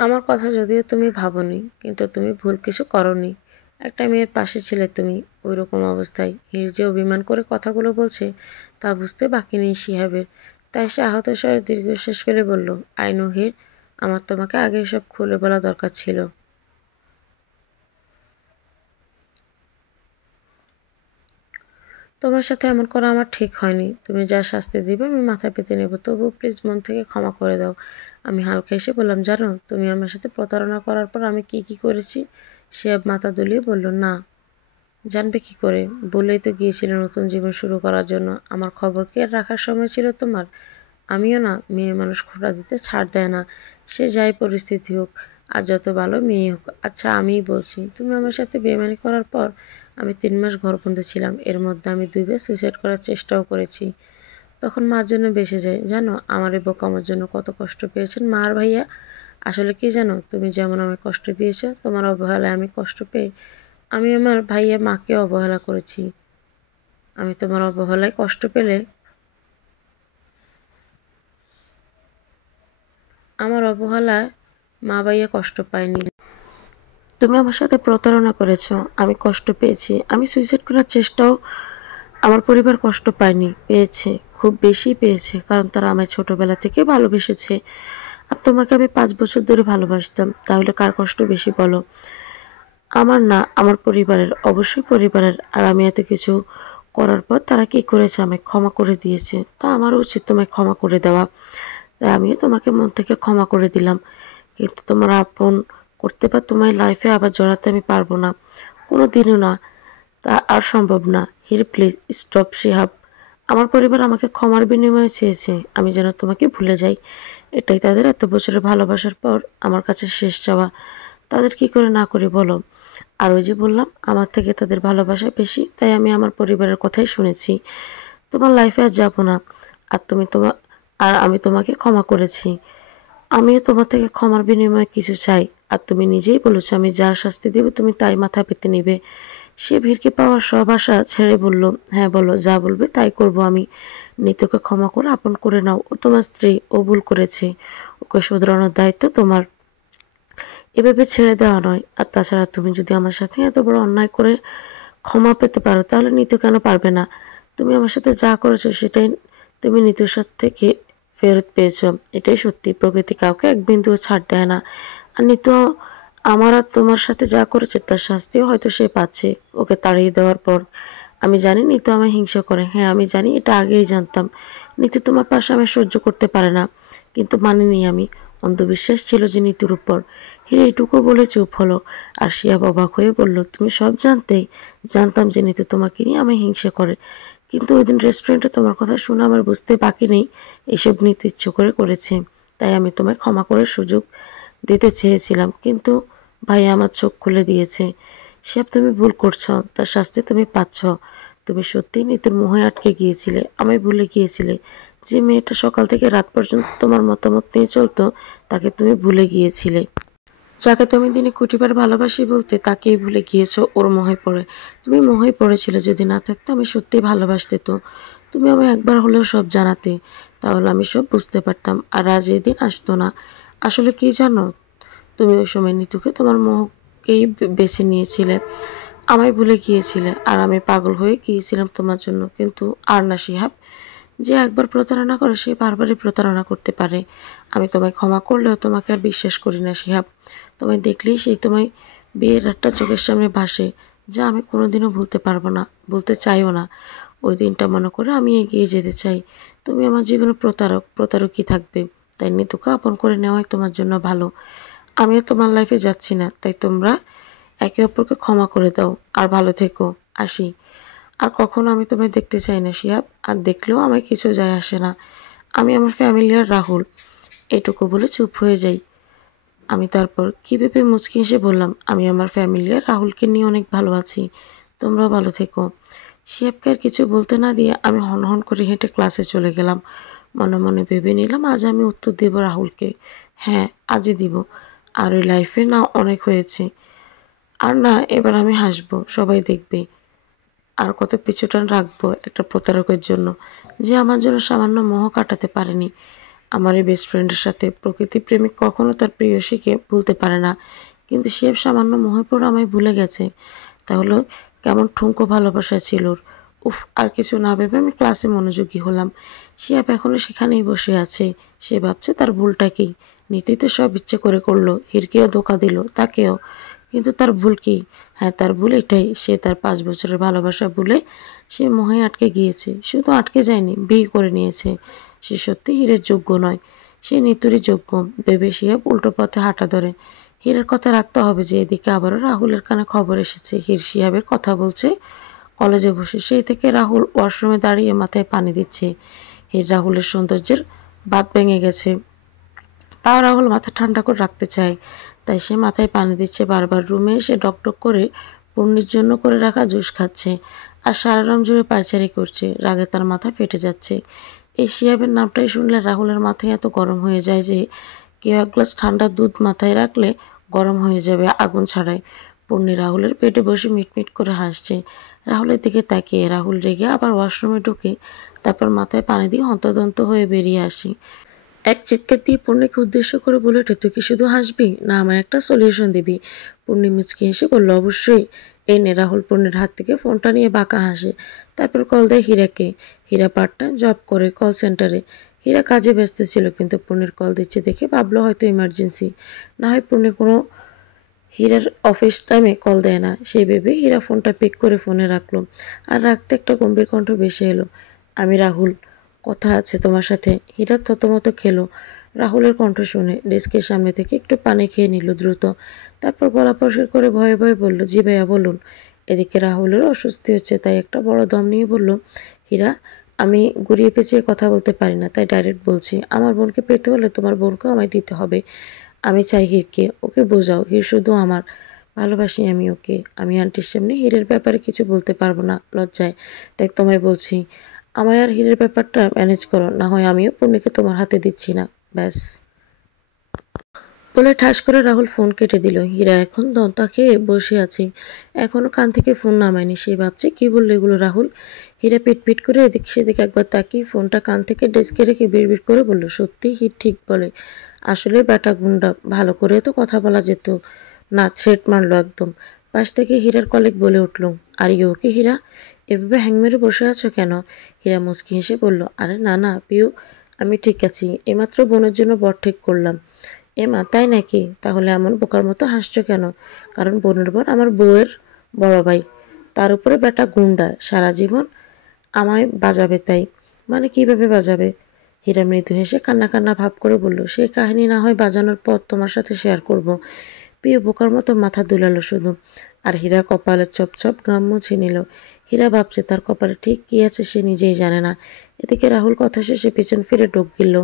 আমার কথা যদিও তুমি ভাবনি, কিন্তু তুমি ভুল কিছু করনি। একটা মেয়ের পাশে ছিলে তুমি ওই রকম অবস্থায়। হীর যে অভিমান করে কথাগুলো বলছে তা বুঝতে বাকি নেই শিহাবের। তাই সে আহত স্বরে দীর্ঘশ্বাস ফেলে বলল, আই নো হীর, আমার তোমাকে আগে এসব খুলে বলা দরকার ছিল। তোমার সাথে এমন করা আমার ঠিক হয়নি। তুমি যা শাস্তি দিবে আমি মাথা পেতে নেব, তবুও প্লিজ মন থেকে ক্ষমা করে দাও। আমি হালকা এসে বললাম, জানো তুমি আমার সাথে প্রতারণা করার পর আমি কি কি করেছি? সে মাথা দুলিয়ে বলল, না, জানবে কি করে? বলেই তো গিয়েছিলে নতুন জীবন শুরু করার জন্য। আমার খবর কি আর রাখার সময় ছিল তোমার? আমিও না, মেয়ে মানুষ খোঁটা দিতে ছাড় দেয় না, সে যাই পরিস্থিতি হোক, আর যত ভালো মেয়ে হোক। আচ্ছা আমিই বলছি, তুমি আমার সাথে বেইমানি করার পর আমি 3 মাস ঘরবন্দি ছিলাম। এর মধ্যে আমি 2 বার সুইসাইড করার চেষ্টাও করেছি। তখন মার জন্য বেঁচে যাই। জানো আমার এই বোকামোর জন্য কত কষ্ট পেয়েছেন মা আর ভাইয়া? আসলে কি জানো, তুমি যেমন আমায় কষ্ট দিয়েছো, তোমার অবহেলায় আমি কষ্ট পেয়ে আমি আমার ভাইয়া মাকে অবহেলা করেছি। আমি তোমার অবহেলায় কষ্ট পেলে আমার অবহেলায় মা ভাইয়া কষ্ট পায়নি। তুমি আমার সাথে প্রতারণা করেছো, আমি কষ্ট পেয়েছি। আমি সুইসাইড করার চেষ্টাও, আমার পরিবার কষ্ট পায়নি, পেয়েছে, খুব বেশি পেয়েছে, কারণ তারা আমায় ছোটবেলা থেকে ভালোবেসেছে। আর তোমাকে আমি 5 বছর ধরে ভালোবাসতাম, তাহলে কার কষ্ট বেশি বলো? আমার না, আমার পরিবারের, অবশ্যই পরিবারের। আর আমি এত কিছু করার পর তারা কি করেছে, আমায় ক্ষমা করে দিয়েছে। তা আমারও উচিত তোমায় ক্ষমা করে দেওয়া। তাই আমিও তোমাকে মন থেকে ক্ষমা করে দিলাম। কিন্তু তোমার আপন করতে বা তোমার লাইফে আবার জড়াতে আমি পারবো না, কোনো দিনও না, তা আর সম্ভব না। হির প্লিজ স্টপ শিহাব। আমার পরিবার আমাকে ক্ষমার বিনিময়ে চেয়েছে আমি যেন তোমাকে ভুলে যাই। এটাই তাদের এত বছরের ভালোবাসার পর আমার কাছে শেষ চাওয়া। তাদের কি করে না করি বলো? আর ওই যে বললাম আমার থেকে তাদের ভালোবাসা বেশি, তাই আমি আমার পরিবারের কথাই শুনেছি। তোমার লাইফে আর যাবো না। আর আমি তোমাকে ক্ষমা করেছি। আমিও তোমার থেকে ক্ষমার বিনিময়ে কিছু চাই। আর তুমি নিজেই বলেছো আমি যা শাস্তি দেব তুমি তাই মাথা পেতে নিবে। সে ভিড়কে পাওয়ার সব আশা ছেড়ে বলল, হ্যাঁ বলো, যা বলবে তাই করব আমি। নিতুকে ক্ষমা করে আপন করে নাও, ও তোমার স্ত্রী, ও ভুল করেছে, ওকে শুধরানোর দায়িত্ব তোমার, এভাবে ছেড়ে দেওয়া নয়। আর তাছাড়া তুমি যদি আমার সাথে এত বড় অন্যায় করে ক্ষমা পেতে পারো তাহলে নিতু কেন পারবে না? তুমি আমার সাথে যা করেছো সেটাই তুমি নিতুর সাথে থেকে ফেরত পেয়েছো, এটাই সত্যি। প্রকৃতি কাউকে এক বিন্দুও ছাড় দেয় না। আর নিতু আমার আর তোমার সাথে যা করেছে তার শাস্তিও হয়তো সে পাচ্ছে ওকে তাড়িয়ে দেওয়ার পর। আমি জানি নিতু আমায় হিংসা করে, হ্যাঁ আমি জানি, এটা আগেই জানতাম। নিতু তোমার পাশে আমি সহ্য করতে পারে না, কিন্তু মানিনি আমি। অন্ধবিশ্বাস ছিল যে নিতুর উপর। হিরে এটুকু বলে চুপ হলো। আর শিয়াব অবাক হয়ে বলল, তুমি সব জানতেই? জানতাম যে নিতু তোমাকে নিয়ে আমায় হিংসা করে, কিন্তু ওই দিন রেস্টুরেন্টে তোমার কথা শুনে আমার বুঝতে বাকি নেই এসব নিতু ইচ্ছে করে করেছে। তাই আমি তোমায় ক্ষমা করার সুযোগ দিতে চেয়েছিলাম, কিন্তু ভাই আমার চোখ খুলে দিয়েছে। শিয়াব তুমি ভুল করছো, তার শাস্তি তুমি পাচ্ছ। তুমি সত্যিই নিতুর মোহে আটকে গিয়েছিলে, আমায় ভুলে গিয়েছিলে। যে মেয়েটা সকাল থেকে রাত পর্যন্ত তোমার মতামত নিয়ে চলতো তাকে তুমি ভুলে গিয়েছিলে। যাকে তুমি দিনে কোটিবার ভালোবাসি বলতে তাকেই ভুলে গিয়েছো ওর মোহে পড়ে। তুমি মোহে পড়েছিলে, যদি না থাকতে আমি সত্যিই ভালোবাসতে তো। তুমি আমায় একবার হলেও সব জানাতে, তাহলে আমি সব বুঝতে পারতাম আর আজ এই দিন আসতো না। আসলে কি জানো, তুমি ওই সময় নিতুকে তোমার মোহকেই বেছে নিয়েছিলে, আমায় ভুলে গিয়েছিলে। আর আমি পাগল হয়ে গিয়েছিলাম তোমার জন্য, কিন্তু আর না শিহাব। যে একবার প্রতারণা করে সে বারবারই প্রতারণা করতে পারে। আমি তোমায় ক্ষমা করলেও তোমাকে আর বিশ্বাস করি না শিহাব। তোমায় দেখলেই সেই তোমায় বিয়ের রাতটা চোখের সামনে ভাসে, যা আমি কোনোদিনও ভুলতে পারবো না, বলতে চাইও না। ওই দিনটা মনে করে আমি এগিয়ে যেতে চাই। তুমি আমার জীবনে প্রতারকই থাকবে, তাই নিতুকে আপন করে নেওয়াই তোমার জন্য ভালো। আমিও তোমার লাইফে যাচ্ছি না, তাই তোমরা একে অপরকে ক্ষমা করে দাও আর ভালো থেকো। আসি। আর কখনো আমি তোমায় দেখতে চাই না শিহাব, আর দেখলেও আমার কিছু যায় আসে না। আমি আমার ফ্যামিলি আর রাহুল, এটুকু বলে চুপ হয়ে যাই। আমি তারপর কী ভেবে মুচকি হেসে বললাম, আমি আমার ফ্যামিলি আর রাহুলকে নিয়ে অনেক ভালো আছি, তোমরাও ভালো থেকো। শিহাবকে আর কিছু বলতে না দিয়ে আমি হন করে হেঁটে ক্লাসে চলে গেলাম। মনে মনে ভেবে নিলাম আজ আমি উত্তর দেব রাহুলকে। হ্যাঁ, আজই দিব। আর ওই লাইফে না অনেক হয়েছে, আর না এবার আমি হাসবো, সবাই দেখবে। আর কত পিছুটান রাখবো একটা প্রতারকের জন্য, যে আমার জন্য সামান্য মোহ কাটাতে পারেনি। আমার এই বেস্ট ফ্রেন্ডের সাথে প্রকৃতি প্রেমিক কখনো তার প্রেয়সীকে ভুলতে পারে না, কিন্তু সে সামান্য মোহে পড়ে আমায় ভুলে গেছে। তাহলে কেমন ঠুনকো ভালোবাসা ছিল ওর। উফ, আর কিছু না ভেবে আমি ক্লাসে মনোযোগী হলাম। শিয়াব এখনো সেখানেই বসে আছে। সে ভাবছে তার ভুলটা কি। নীতি তো সব ইচ্ছে করে করলো, হিরকেও ধোকা দিল, তাকেও। কিন্তু তার ভুল কি? হ্যাঁ, তার ভুল এটাই, সে তার 5 বছরের ভালোবাসা ভুলে সে মোহে আটকে গিয়েছে। শুধু আটকে যায়নি, বিয়ে করে নিয়েছে। সে সত্যি হীরের যোগ্য নয়, সে নিতুরই যোগ্য ভেবে শিহাব উল্টো পথে হাঁটা ধরে। হীরের কথা রাখতে হবে যে এদিকে আবারও রাহুলের কানে খবর এসেছে হীর শিহাবের কথা বলছে কলেজে বসে। সেই থেকে রাহুল ওয়াশরুমে দাঁড়িয়ে মাথায় পানি দিচ্ছে। হীর রাহুলের সৌন্দর্যের বাঁধ ভেঙে গেছে, তাও রাহুল মাথা ঠান্ডা করে রাখতে চায়, তাই সে মাথায় পানি দিচ্ছে বারবার। রুমে এসে ডকডক করে পূর্ণির জন্য করে রাখা জুস খাচ্ছে আর সারা রুম জুড়ে পায়চারি করছে। রাগে তার মাথা ফেটে যাচ্ছে। এই শিয়াবের নামটাই শুনলে রাহুলের মাথায় এত গরম হয়ে যায় যে কেউ এক গ্লাস ঠান্ডা দুধ মাথায় রাখলে গরম হয়ে যাবে আগুন ছাড়াই। পূর্ণি রাহুলের পেটে বসে মিটমিট করে হাসছে। রাহুলের দিকে তাকিয়ে রাহুল রেগে আবার ওয়াশরুমে ঢুকে তারপর মাথায় পানি দিয়ে হন্তদন্ত হয়ে বেরিয়ে আসি। এক চিৎকার দিয়ে পূর্ণিকে উদ্দেশ্য করে বলে ওঠে, তুই কি শুধু হাসবি না আমায় একটা সলিউশন দিবি? পূর্ণি মুচকি হেসে বলল, অবশ্যই। এই নে। রাহুল পূর্ণির হাত থেকে ফোনটা নিয়ে বাঁকা হাসে, তারপর কল দেয় হীরাকে। হীরা পার্ট টাইম জব করে কল সেন্টারে। হীরা কাজে ব্যস্ত ছিল, কিন্তু পূর্ণির কল দিচ্ছে দেখে ভাবলো হয়তো ইমার্জেন্সি। না হয় পূর্ণি কোনো হীরার অফিস টাইমে কল দেয় না, সেই ভেবে হীরা ফোনটা পিক করে ফোনে রাখলো। আর রাখতে একটা গম্ভীর কণ্ঠ ভেসে এলো, আমি রাহুল, কথা আছে তোমার সাথে। হীরা থতমত খেলো রাহুলের কণ্ঠ শুনে। ডেস্কের সামনে থেকে একটু পানি খেয়ে নিল দ্রুত, তারপর গলা পরিষ্কার করে ভয়ে ভয়ে বলল, জি ভাইয়া বলুন। এদিকে রাহুলের অস্বস্তি হচ্ছে, তাই একটা বড় দম নিয়ে বলল, হীরা আমি ঘুরিয়ে পেঁচিয়ে কথা বলতে পারি না, তাই ডাইরেক্ট বলছি। আমার বোনকে পেতে হলে তোমার বোনকেও আমায় দিতে হবে। আমি চাই হীরকে, ওকে বোঝাও হীর শুধু আমার, ভালোবাসি আমি ওকে। আমি আন্টির সামনে হীরের ব্যাপারে কিছু বলতে পারবো না লজ্জায়, তাই তোমায় বলছি আমায় আর হীরের ব্যাপারটা ম্যানেজ করো, না হয় আমিও পূর্ণিকে তোমার হাতে দিচ্ছি না, ব্যাস। বলে ঠাস করে রাহুল ফোন কেটে দিল। হীরা এখন দন্তা খেয়ে বসে আছে, এখনো কান থেকে ফোন নামায়নি। সে ভাবছে কি বললো এগুলো রাহুল। হীরা পিট করে এদিক সেদিক একবার তাকিয়ে ফোনটা কান থেকে ডেস্কে রেখে বিড়বিড় করে বলল, সত্যি হীর ঠিক বলে, আসলে ব্যাটা গুন্ডা, ভালো করে তো কথা বলা যেত না, থ্রেট মারলো একদম। পাশ থেকে হীরার কলিগ বলে উঠল, আর ইউ ওকে হীরা, এভাবে হ্যাং মেরে বসে আছো কেন? হীরা মুচকি হেসে বলল, আরে না না পিউ, আমি ঠিক আছি, এমাত্র বোনের জন্য বর ঠিক করলাম। এমা তাই নাকি? তাহলে এমন বোকার মতো হাসছো কেন? কারণ বোনের বর আমার বউয়ের বড় ভাই, তার উপরে বেটা গুন্ডা, সারা জীবন আমায় বাজাবে তাই। মানে কিভাবে বাজাবে? হীরা মৃদু হেসে কান্না কান্না ভাব করে বলল, সেই কাহিনী না হয় বাজানোর পর তোমার সাথে শেয়ার করব। প্রিয় বোকার মতো মাথা দুলালো শুধু। আর হীরা কপালে চপ ঘাম মুছে নিল। হীরা ভাবছে তার কপালে ঠিক কী আছে সে নিজেই জানে না। এদিকে রাহুল কথা শেষে পেছন ফিরে ঢোক গিলল,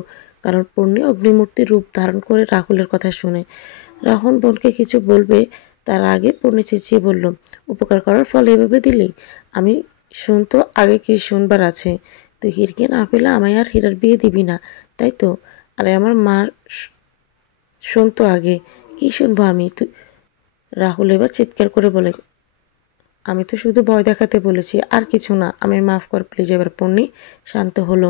কারণ পূর্ণি অগ্নিমূর্তির রূপ ধারণ করে রাহুলের কথা শুনে। রাহুল বোনকে কিছু বলবে তার আগে পূর্ণি চেঁচিয়ে বলল, উপকার করার ফল এভাবে দিলি? আমি শুনতো আগে কি শুনবার আছে? তুই হীরকে না পেলে আমায় আর হীরার বিয়ে দিবি না, তাই তো? আরে আমার মার শুনতো আগে, কি শুনবো আমি? তুই রাহুল এবার চিৎকার করে বলে, আমি তো শুধু ভয় দেখাতে বলেছি, আর কিছু না, আমায় মাফ কর প্লিজ। এবার পূর্ণি শান্ত হলো।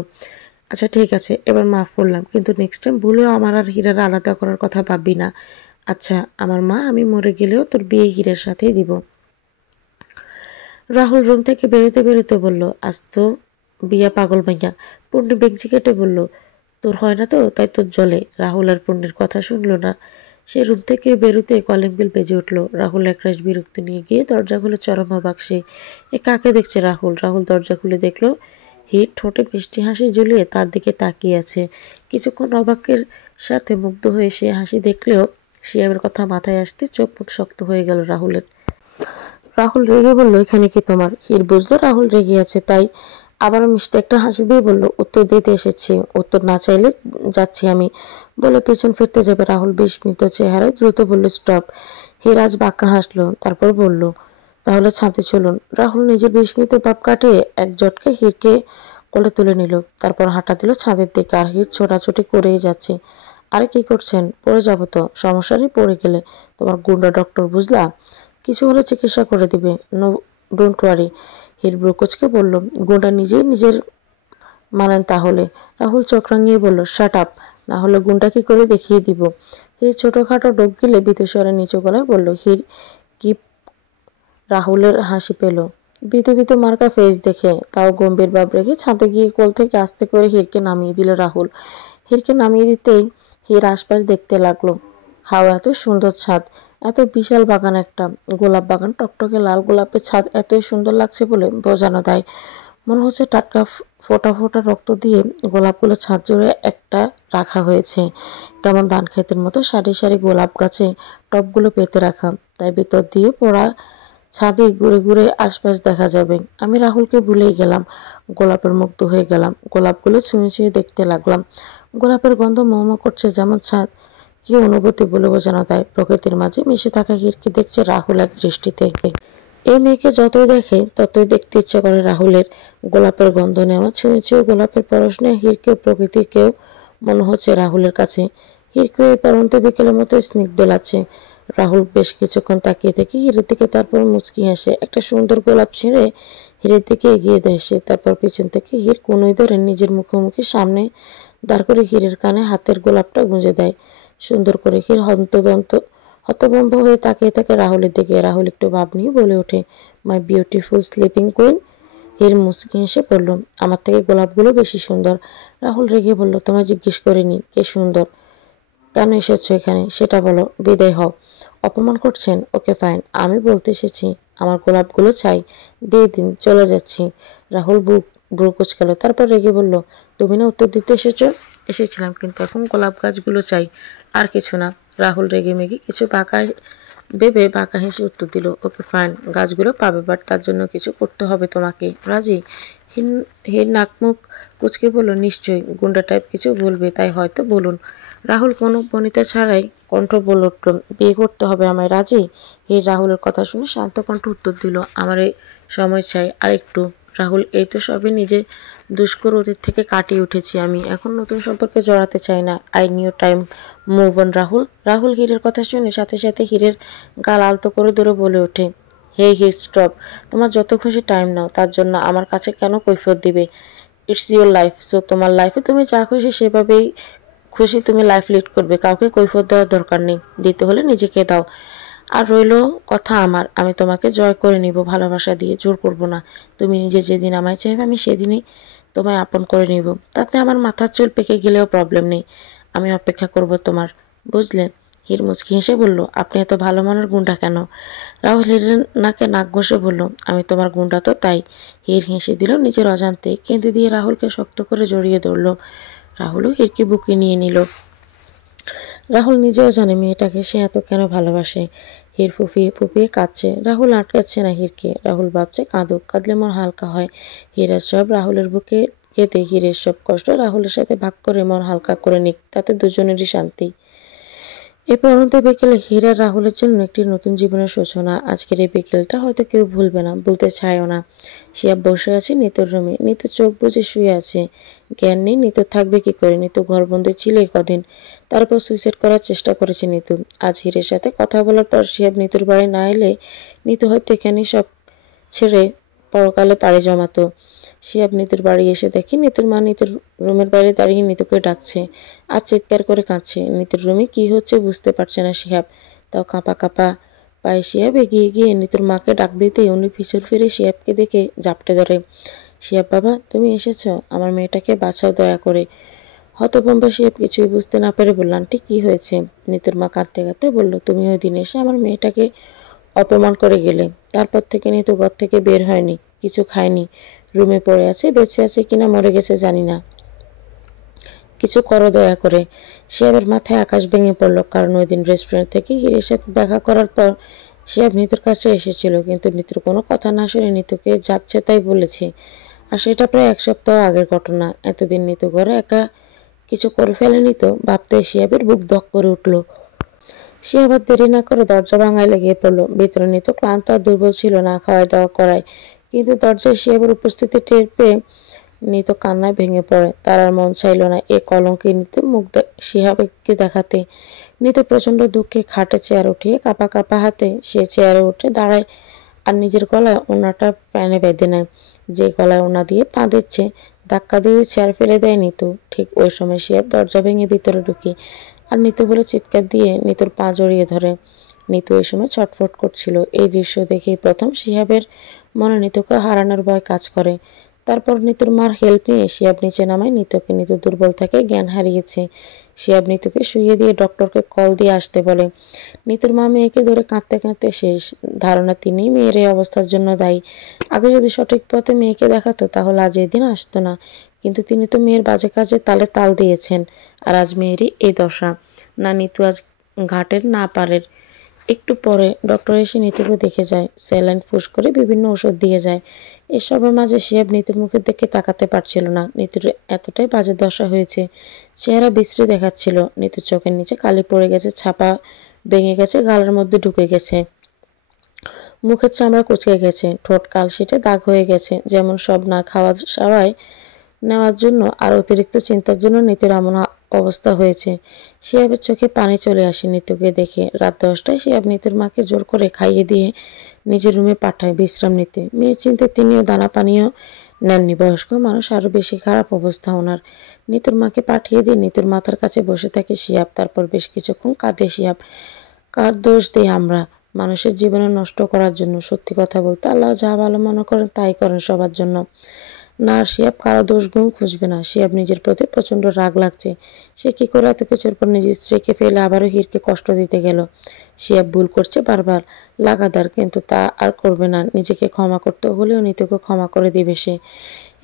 আচ্ছা ঠিক আছে, এবার মাফ করলাম, কিন্তু নেক্সট টাইম ভুলেও আমার আর হীরার আলাদা করার কথা ভাববি না। আচ্ছা আমার মা, আমি মরে গেলেও তোর বিয়ে হীরের সাথেই দিব। রাহুল রুম থেকে বেরোতে বলল, আজ তো বিয়া পাগল ভাইয়া। পূর্ণি বেগজি কেটে বলল, তোর হয় না তো তাই তোর জলে। রাহুল আর পূর্ণির কথা শুনলো না। সে রুম থেকে বেরোতে কলিং বেল বেজে উঠল। রাহুল একরাশ বিরক্তি নিয়ে গিয়ে দরজা খুলে চরম অবাক সে। এ কাকে দেখছে রাহুল? রাহুল দরজা খুলে দেখলো হীর ঠোঁটে মিষ্টি হাসি ঝুলিয়ে তার দিকে তাকিয়ে আছে। কিছুক্ষণ অবাকের সাথে মুগ্ধ হয়ে সে হাসি দেখলেও শিয়াবের কথা মাথায় আসতে চোখ মুখ শক্ত হয়ে গেল রাহুলের। রাহুল রেগে বলল, এখানে কি তোমার? হীর বুঝলো রাহুল রেগে আছে, তাই আবার মিষ্টি একটা হাসি দিয়ে বলল, উত্তর দিতে এসেছি, উত্তর না চাইলে যাচ্ছি আমি। বলে পেছন ফিরতে যাবে রাহুল বিস্মিত চেহারায় দ্রুত বলল, স্টপ। হীর আজ বাঁকা হাসলো, তারপর বলল, তাহলে ছাদে চলুন। রাহুল নিজের বিস্মিত ভাব কাটিয়ে এক জটকে হীরকে কোলে তুলে নিল, তারপর হাঁটা দিল ছাদের দিকে। আর হীর ছোটাছুটি করেই যাচ্ছে। আরে কি করছেন? পড়ে যাবো তো। সমস্যা নেই পড়ে গেলে, তোমার গুন্ডা ডক্টর বুঝলা, কিছু হলে চিকিৎসা করে দিবে, নো ডোন্ট ওয়ারি। হীর ব্রুকুচকে বলল, গুন্ডা নিজেই নিজের মানেন তাহলে? রাহুল চোখ রাঙিয়ে বলল, শাট আপ, না হলে গুন্ডা কি করে দেখিয়ে দিব। হীর ছোটখাটো ডোক গিলে বিতুস্বরে নিচু গলায় বলল, হীর কি? রাহুলের হাসি পেল বিতু মার্কা ফেস দেখে, তাও গম্ভীর ভাব রেখে ছাদে গিয়ে কোল থেকে আস্তে করে হীরকে নামিয়ে দিল রাহুল। হীরকে নামিয়ে দিতেই হীর আশপাশ দেখতে লাগলো। হাওয়া এত সুন্দর ছাদ, এত বিশাল বাগান, একটা গোলাপ বাগান, টকটকে লাল গোলাপের ছাদ এতই সুন্দর লাগছে বলে বোঝানো দেয়। মনে হচ্ছে টাটকা ফোটা ফোটা রক্ত দিয়ে গোলাপগুলো ছাদ জুড়ে একটা রাখা হয়েছে, কেমন ধান ক্ষেতের মতো সারি সারি গোলাপ গাছে টবগুলো পেতে রাখা, তাই ভেতর দিয়ে পড়া ছাদে ঘুরে ঘুরে আশপাশ দেখা যাবে। আমি রাহুলকে ভুলেই গেলাম, গোলাপের মুগ্ধ হয়ে গেলাম, গোলাপগুলো ছুঁয়ে দেখতে লাগলাম। গোলাপের গন্ধ মোমো করছে যেমন ছাদ, কি অনুভূতি বলে বোঝানো দেয়। প্রকৃতির মাঝে মিশে থাকা হীরকে দেখছে রাহুল এক দৃষ্টিতে। এই মেয়েকে যতই দেখে ততই দেখতে ইচ্ছে করে রাহুলের। গোলাপের গন্ধ নেওয়া, ছুঁয়ে গোলাপের পরশ নেওয়া হীরকেও প্রকৃতিকেও মনে হচ্ছে রাহুলের কাছে। হীরকেও এই পরন্ত বিকেলের মতো স্নিগ্ধ লাগছে। রাহুল বেশ কিছুক্ষণ তাকিয়ে থেকে হীরের দিকে, তারপর মুচকি হাসে। একটা সুন্দর গোলাপ ছিঁড়ে হীরের দিকে এগিয়ে দেয় সে, তারপর পিছন থেকে হীর কোনোই ধরে নিজের মুখোমুখি সামনে দাঁড় করে হীরের কানে হাতের গোলাপটা গুঁজে দেয় সুন্দর করে। হীর হতভম্ব হয়ে তাকিয়ে থাকে রাহুলের দিকে। রাহুল একটু ভাব নিয়ে বলে ওঠে, my beautiful sleeping queen. Heer মুচকি হেসে বলল, আমার থেকে গোলাপগুলো বেশি সুন্দর। রাহুল রেগে বলল, তোমায় জিজ্ঞেস করিনি কে সুন্দর, কেন এসেছো এখানে সেটা বলো, বিদায় হও। অপমান করছেন? ওকে ফাইন, আমি বলতে এসেছি আমার গোলাপগুলো চাই, দিয়ে দিন, চলে যাচ্ছি। রাহুল বুক ভ্রু কুঁচকাল, তারপর রেগে বলল, তুমি না উত্তর দিতে এসেছো? এসেছিলাম, কিন্তু এখন গোলাপ গাছগুলো চাই, আর কিছু না। রাহুল রেগে মেগে কিছু ভেবে বাঁকা হেসে উত্তর দিল, ওকে ফাইন, গাছগুলো পাবে, বাট তার জন্য কিছু করতে হবে তোমাকে। রাজি? হির নাকমুখ কুচকে বলল, নিশ্চয়ই, গুন্ডা টাইপ কিছু বলবে তাই হয়তো বলুন। রাহুল কোনো বনিতা ছাড়াই কণ্ঠ বলে উঠল, বিয়ে করতে হবে আমায়। রাজি? হির রাহুলের কথা শুনে শান্ত কণ্ঠ উত্তর দিল, আমার এই সময় চাই, আর একটু। রাহুল, এই তো সবই নিজে দুষ্কর অতীত থেকে কাটিয়ে উঠেছি আমি, এখন নতুন সম্পর্কে জড়াতে চাই না। I knew time move on. Rahul? Rahul হিরের কথা শুনে সাথে সাথে হিরের গাল আলতো করে ধরে বলে ওঠে, হে হির স্টপ, তোমার যত খুশি টাইম নাও, তার জন্য আমার কাছে কেন কৈফিয়ত দিবে? ইটস ইউর লাইফ, সো তোমার লাইফে তুমি যা খুশি সেভাবেই খুশি তুমি লাইফ লিড করবে, কাউকে কৈফিয়ত দেওয়ার দরকার নেই, দিতে হলে নিজেকে দাও। আর রইল কথা আমার, আমি তোমাকে জয় করে নিব ভালোবাসা দিয়ে, জোর করব না। তুমি নিজে যেদিন আমায় চাইবে আমি সেদিনই তোমায় আপন করে নিব, তাতে আমার মাথার চুল পেকে গেলেও প্রবলেম নেই, আমি অপেক্ষা করব তোমার, বুঝলে? হির মুচকি হেসে বলল, আপনি এত ভালো মনের গুন্ডা কেন? রাহুল হিরের নাকে নাক ঘষে বলল, আমি তোমার গুন্ডা তো তাই। হির হেসে দিল নিজের অজান্তে, কেঁদে দিয়ে রাহুলকে শক্ত করে জড়িয়ে ধরল। রাহুলও হিরকে বুকে নিয়ে নিল। রাহুল নিজেও জানে মেয়েটাকে সে এত কেন ভালোবাসে। হির ফুপিয়ে ফুপিয়ে কাঁদছে, রাহুল আটকাচ্ছে না হিরকে। রাহুল ভাবছে কাঁদুক, কাঁদলে মন হালকা হয়। হীরার সব রাহুলের বুকে কেঁদে হিরের সব কষ্ট রাহুলের সাথে ভাগ করে মন হালকা করে নিক, তাতে দুজনেরই শান্তি। এই পড়ন্ত বিকেলে হীর আর রাহুলের জন্য একটি নতুন জীবনের সূচনা। আজকের এই বিকেলটা হয়তো কেউ ভুলবে না, ভুলতে চায়ও না। শিয়াব বসে আছে নিতুর রুমে, নিতু চোখ বুজে শুয়ে আছে। জ্ঞান নেই নিতু থাকবে কি করে, নিতু ঘরবন্দি ছিল কদিন, তারপর সুইসাইড করার চেষ্টা করেছে নিতু। আজ হীরের সাথে কথা বলার পর শিয়াব নিতুর বাড়ি না এলে নিতু হয়তো এখানেই সব ছেড়ে পরকালে পাড়ি জমাতো। শিহাব নিতুর বাড়ি এসে দেখে নিতুর মা নিতুর রুমের বাইরে দাঁড়িয়ে নিতুকে ডাকছে আর চিৎকার করে কাঁদছে। নিতুর রুমে কি হচ্ছে বুঝতে পারছে না শিহাব, তাও কাঁপা কাঁপা পায়ে শিহাব এগিয়ে গিয়ে নিতুর মাকে ডাক দিতেই উনি পিছন ফিরে শিহাবকে দেখে জাপটে ধরে। শিহাব, বাবা তুমি এসেছ, আমার মেয়েটাকে বাঁচাও দয়া করে। হতভম্ব শিহাব কিছুই বুঝতে না পেরে বলল, আন্টি কি হয়েছে? নিতুর মা কাঁদতে কাঁদতে বলল, তুমি ওই দিন এসে আমার মেয়েটাকে অপমান করে গেলে, তারপর থেকে নিতু ঘর থেকে বের হয়নি, কিছু খায়নি, রুমে পড়ে আছে, বেঁচে আছে কিনা মরে গেছে জানি না, কিছু করো দয়া করে। শিহাবের মাথায় আকাশ ভেঙে পড়ল, কারণ ওই দিন রেস্টুরেন্ট থেকে হিরের সাথে দেখা করার পর শিহাব নিতুর কাছে এসেছিল, কিন্তু নিতুর কোনো কথা না শুনে নিতুকে যাচ্ছে তাই বলেছে। আর সেটা প্রায় এক সপ্তাহ আগের ঘটনা। এতদিন নিতু ঘরে একা কিছু করে ফেলেনি তো, ভাবতে শিহাবের বুক ধক করে উঠল। সে আবার দেরি না করে দরজা ভাঙায় লেগে পড়ল। ভিতরে নিত ক্লান্ত আর দুর্বল ছিল, না খাওয়াই দাওয়া করায়, কিন্তু দরজায় শিহাবের উপস্থিতি টের পেয়ে নিত কান্নায় ভেঙে পড়ে। তার আর মন চাইল না এ কলঙ্কে নিতে মুখ শিহাবকে দেখাতে। নিত প্রচণ্ড দুঃখে খাটে চেয়ার উঠিয়ে কাঁপা কাঁপা হাতে সে চেয়ারে উঠে দাঁড়ায় আর নিজের গলায় ওনাটা প্যানে বেঁধে নেয়। যে গলায় ওনা দিয়ে পা দিচ্ছে ধাক্কা দিয়ে চেয়ার ফেলে দেয় নিতু। ঠিক ওই সময় শিহাব দরজা ভেঙে ভিতরে ঢুকে আর নিতু বলে চিৎকার দিয়ে নিতুর পা জড়িয়ে ধরে। নিতু এই সময় ছটফট করছিল। এই দৃশ্য দেখেই প্রথম শিহাবের মনে নিতুকে হারানোর ভয় কাজ করে। তারপর নিতুর মার হেল্প নিয়ে শিহাব নিচে নামায় নিতুকে। নিতু দুর্বল থেকে জ্ঞান হারিয়েছে। শিহাব নিতুকে শুইয়ে দিয়ে ডক্টরকে কল দিয়ে আসতে বলে। নিতুর মা মেয়েকে ধরে কাঁদতে কাঁদতে শেষ। ধারণা তিনিই মেয়ের এই অবস্থার জন্য দায়ী। আগে যদি সঠিক পথে মেয়েকে দেখাতো তাহলে আজ এই দিন আসতো না, কিন্তু তিনি তো মেয়ের বাজে কাজে তালে তাল দিয়েছেন, আর আজ মেয়েরই এই দশা। না নিতু আজ ঘাটের না পারের। একটু পরে ডক্টর এসে নিতুকে দেখে যায়, স্যালাইন ফুস করে বিভিন্ন ওষুধ দিয়ে যায়। এসবের মাঝে শিহাব নিতুর মুখের দিকে তাকাতে পারছিল না। নিতুর এতটাই বাজে দশা হয়েছে, চেহারা বিশ্রী দেখাচ্ছিল। নিতুর চোখের নিচে কালি পড়ে গেছে, ছাপা ভেঙে গেছে, গালের মধ্যে ঢুকে গেছে, মুখের চামড়া কুঁচকে গেছে, ঠোঁট কালশিটে দাগ হয়ে গেছে। যেমন সব না খাওয়া সাওয়ায় নেওয়ার জন্য আর অতিরিক্ত চিন্তার জন্য নিতুর এমন অবস্থা হয়েছে। শিহাবের চোখে পানি চলে আসে নিতুকে দেখে। রাত 10টায় শিহাব নিতুর মাকে জোর করে খাইয়ে দিয়ে নিজের রুমে পাঠায় বিশ্রাম নিতে। মেয়ে চিনতে তিনিও দানা পানীয় নেননি। বয়স্ক মানুষ, আরও বেশি খারাপ অবস্থা ওনার। নিতুর মাকে পাঠিয়ে দিয়ে নিতুর মাথার কাছে বসে থাকে শিহাব। তারপর বেশ কিছুক্ষণ কাঁদে শিহাব। কার দোষ দেই আমরা মানুষের জীবনে নষ্ট করার জন্য? সত্যি কথা বলতে আল্লাহ যা ভালো মনে করেন তাই করেন সবার জন্য। না শিহাব কারো দোষ গুণ খুঁজবে না। শিহাব নিজের প্রতি প্রচণ্ড রাগ লাগছে। সে কি করে এত কিছুর পর নিজের স্ত্রীকে ফেলে আবারও হীরকে কষ্ট দিতে গেল। শিহাব ভুল করছে বারবার, লাগাতার, কিন্তু তা আর করবে না। নিজেকে ক্ষমা করতে হলেও নিতুকে ক্ষমা করে দিবে সে।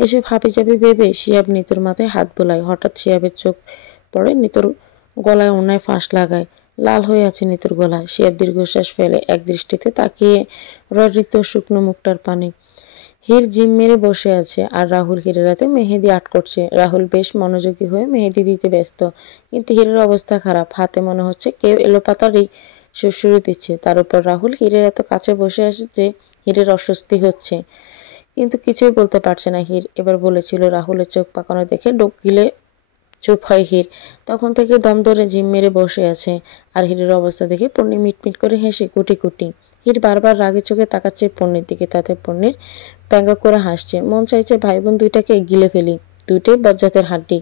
এসব হাবিজাবি ভেবে শিহাব নিতুর মাথায় হাত বোলায়। হঠাৎ শিহাবের চোখ পড়ে নিতুর গলায় অন্যায় ফাঁস লাগায়। লাল হয়ে আছে নিতুর গলা। শিহাব দীর্ঘশ্বাস ফেলে এক দৃষ্টিতে তাকিয়ে রয় নিতুর শুকনো মুখটার পানে। হীর জিম মেরে বসে আছে আর রাহুল হীরের হাতে মেহেদি আর্ট করছে। রাহুল বেশ মনোযোগী হয়ে মেহেদি দিতে ব্যস্ত, কিন্তু হীরের অবস্থা খারাপ। হাতে মনে হচ্ছে কেউ এলোপাতাড়ি সুড়সুড়ি দিচ্ছে। তার উপর রাহুল হীরের এত কাছে বসে আছে যে হীরের অস্বস্তি হচ্ছে, কিন্তু কিছুই বলতে পারছে না হীর। এবার বলেছিল রাহুলের চোখ পাকানো দেখে ডোক গিলে চুপ হয় হীর। তখন থেকে দম ধরে জিম মেরে বসে আছে। আর হীরের অবস্থা দেখে পূর্ণি মিটমিট করে হেসে কুটি কুটি। হীর বারবার রাগে চোখে তাকাচ্ছে পূর্ণির দিকে। তাতে পূর্ণির ব্যঙ্গ করে হাসছে। মন চাইছে ভাই বোন দুইটাকে গিলে ফেলি। দুইটাই বজ্জাতের হাড্ডি।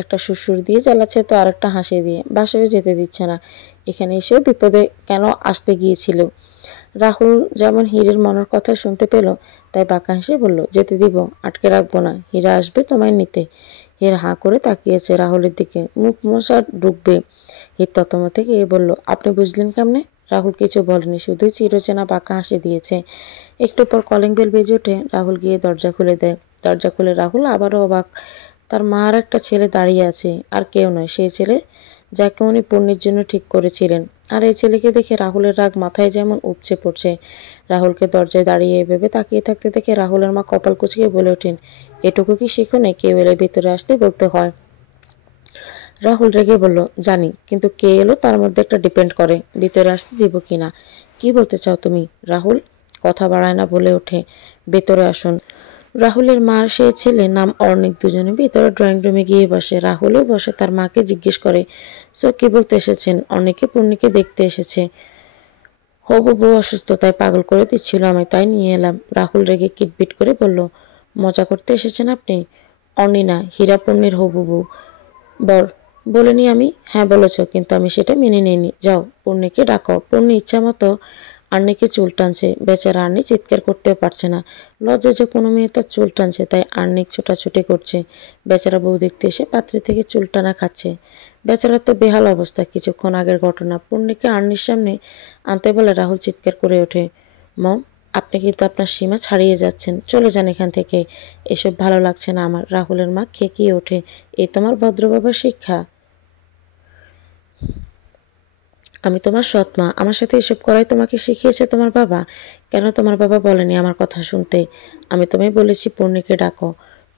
একটা সুরসুর দিয়ে জ্বালাচ্ছে তো আরেকটা হাসি দিয়ে। বাসায় যেতে দিচ্ছে না। এখানে এসেও বিপদে কেন আসতে গিয়েছিল। রাহুল যেমন হীরের মনের কথা শুনতে পেল, তাই বাঁকা হেসে বলল, যেতে দিব, আটকে রাখবো না। হীরা আসবে তোমায় নিতে। হীর হাঁ করে তাকিয়েছে রাহুলের দিকে। মুখ মশা ঢুকবে। হীর ততমা থেকে বলল, আপনি বুঝলেন কেমনে? রাহুল কিছু বলেনি, শুধুই চিরচেনা বাঁকা হাসি দিয়েছে। একটু পর কলিং বেল বেজে ওঠে। রাহুল গিয়ে দরজা খুলে দেয়। দরজা খুলে রাহুল আবারও অবাক। তার মা আর একটা ছেলে দাঁড়িয়ে আছে, আর কেউ নয়, সেই ছেলে যাকে উনি পূর্ণির জন্য ঠিক করেছিলেন। আর এই ছেলেকে দেখে রাহুলের রাগ মাথায় যেমন উপচে পড়ছে। রাহুলকে দরজায় দাঁড়িয়ে এভাবে তাকিয়ে থাকতে দেখে রাহুলের মা কপাল কুঁচকে বলে ওঠেন, এটুকু কি শিখো নেই, কেউ এলে ভেতরে আসতে বলতে হয়। রাহুল রেগে বলল, জানি, কিন্তু কে এলো তার মধ্যে একটা ডিপেন্ড করে ভিতরে আসতে দিব কিনা। কি বলতে চাও তুমি? রাহুল কথা বাড়ায় না, বলে ওঠে, ভেতরে আসুন। রাহুলের মার সে ছেলে নাম অর্ণিক দুজনে ভিতরে ড্রয়িং রুমে গিয়ে বসে। রাহুলও বসে তার মাকে জিজ্ঞেস করে, সো কি বলতে এসেছেন? অর্ণিকে পূর্ণিকে দেখতে এসেছে। হবু বউ অসুস্থতায় পাগল করে দিচ্ছিল আমায়, তাই নিয়ে এলাম। রাহুল রেগে কিটবিট করে বলল, মজা করতে এসেছেন আপনি? অর্ণি না, হীরা পূর্ণির হবু বউ। বর বলিনি আমি? হ্যাঁ বলেছ, কিন্তু আমি সেটা মেনে নিইনি। যাও পূর্ণিকে ডাকো। পূর্ণি ইচ্ছা মতো আর্নিকে চুল টানছে। বেচারা আর্নি চিৎকার করতেও পারছে না। লজ্জা যে কোনো মেয়ে তার চুল টানছে, তাই আর্নিক ছোটাছুটি করছে। বেচারা বউ দেখতে এসে পাত্রে থেকে চুল টানা খাচ্ছে। বেচারা তো বেহাল অবস্থা। কিছুক্ষণ আগের ঘটনা। পূর্ণিকে আর্নির সামনে আনতে বলে রাহুল চিৎকার করে ওঠে, মম, আপনি কিন্তু আপনার সীমা ছাড়িয়ে যাচ্ছেন। চলে যান এখান থেকে। এসব ভালো লাগছে না আমার। রাহুলের মা খেকিয়ে ওঠে, এই তোমার ভদ্র বাবার শিক্ষা? আমি তোমার সৎ মা, আমার সাথে এসব করাই তোমাকে শিখিয়েছে তোমার বাবা? কেন তোমার বাবা বলেনি আমার কথা শুনতে? আমি তোমায় বলেছি পূর্ণিকে ডাকো।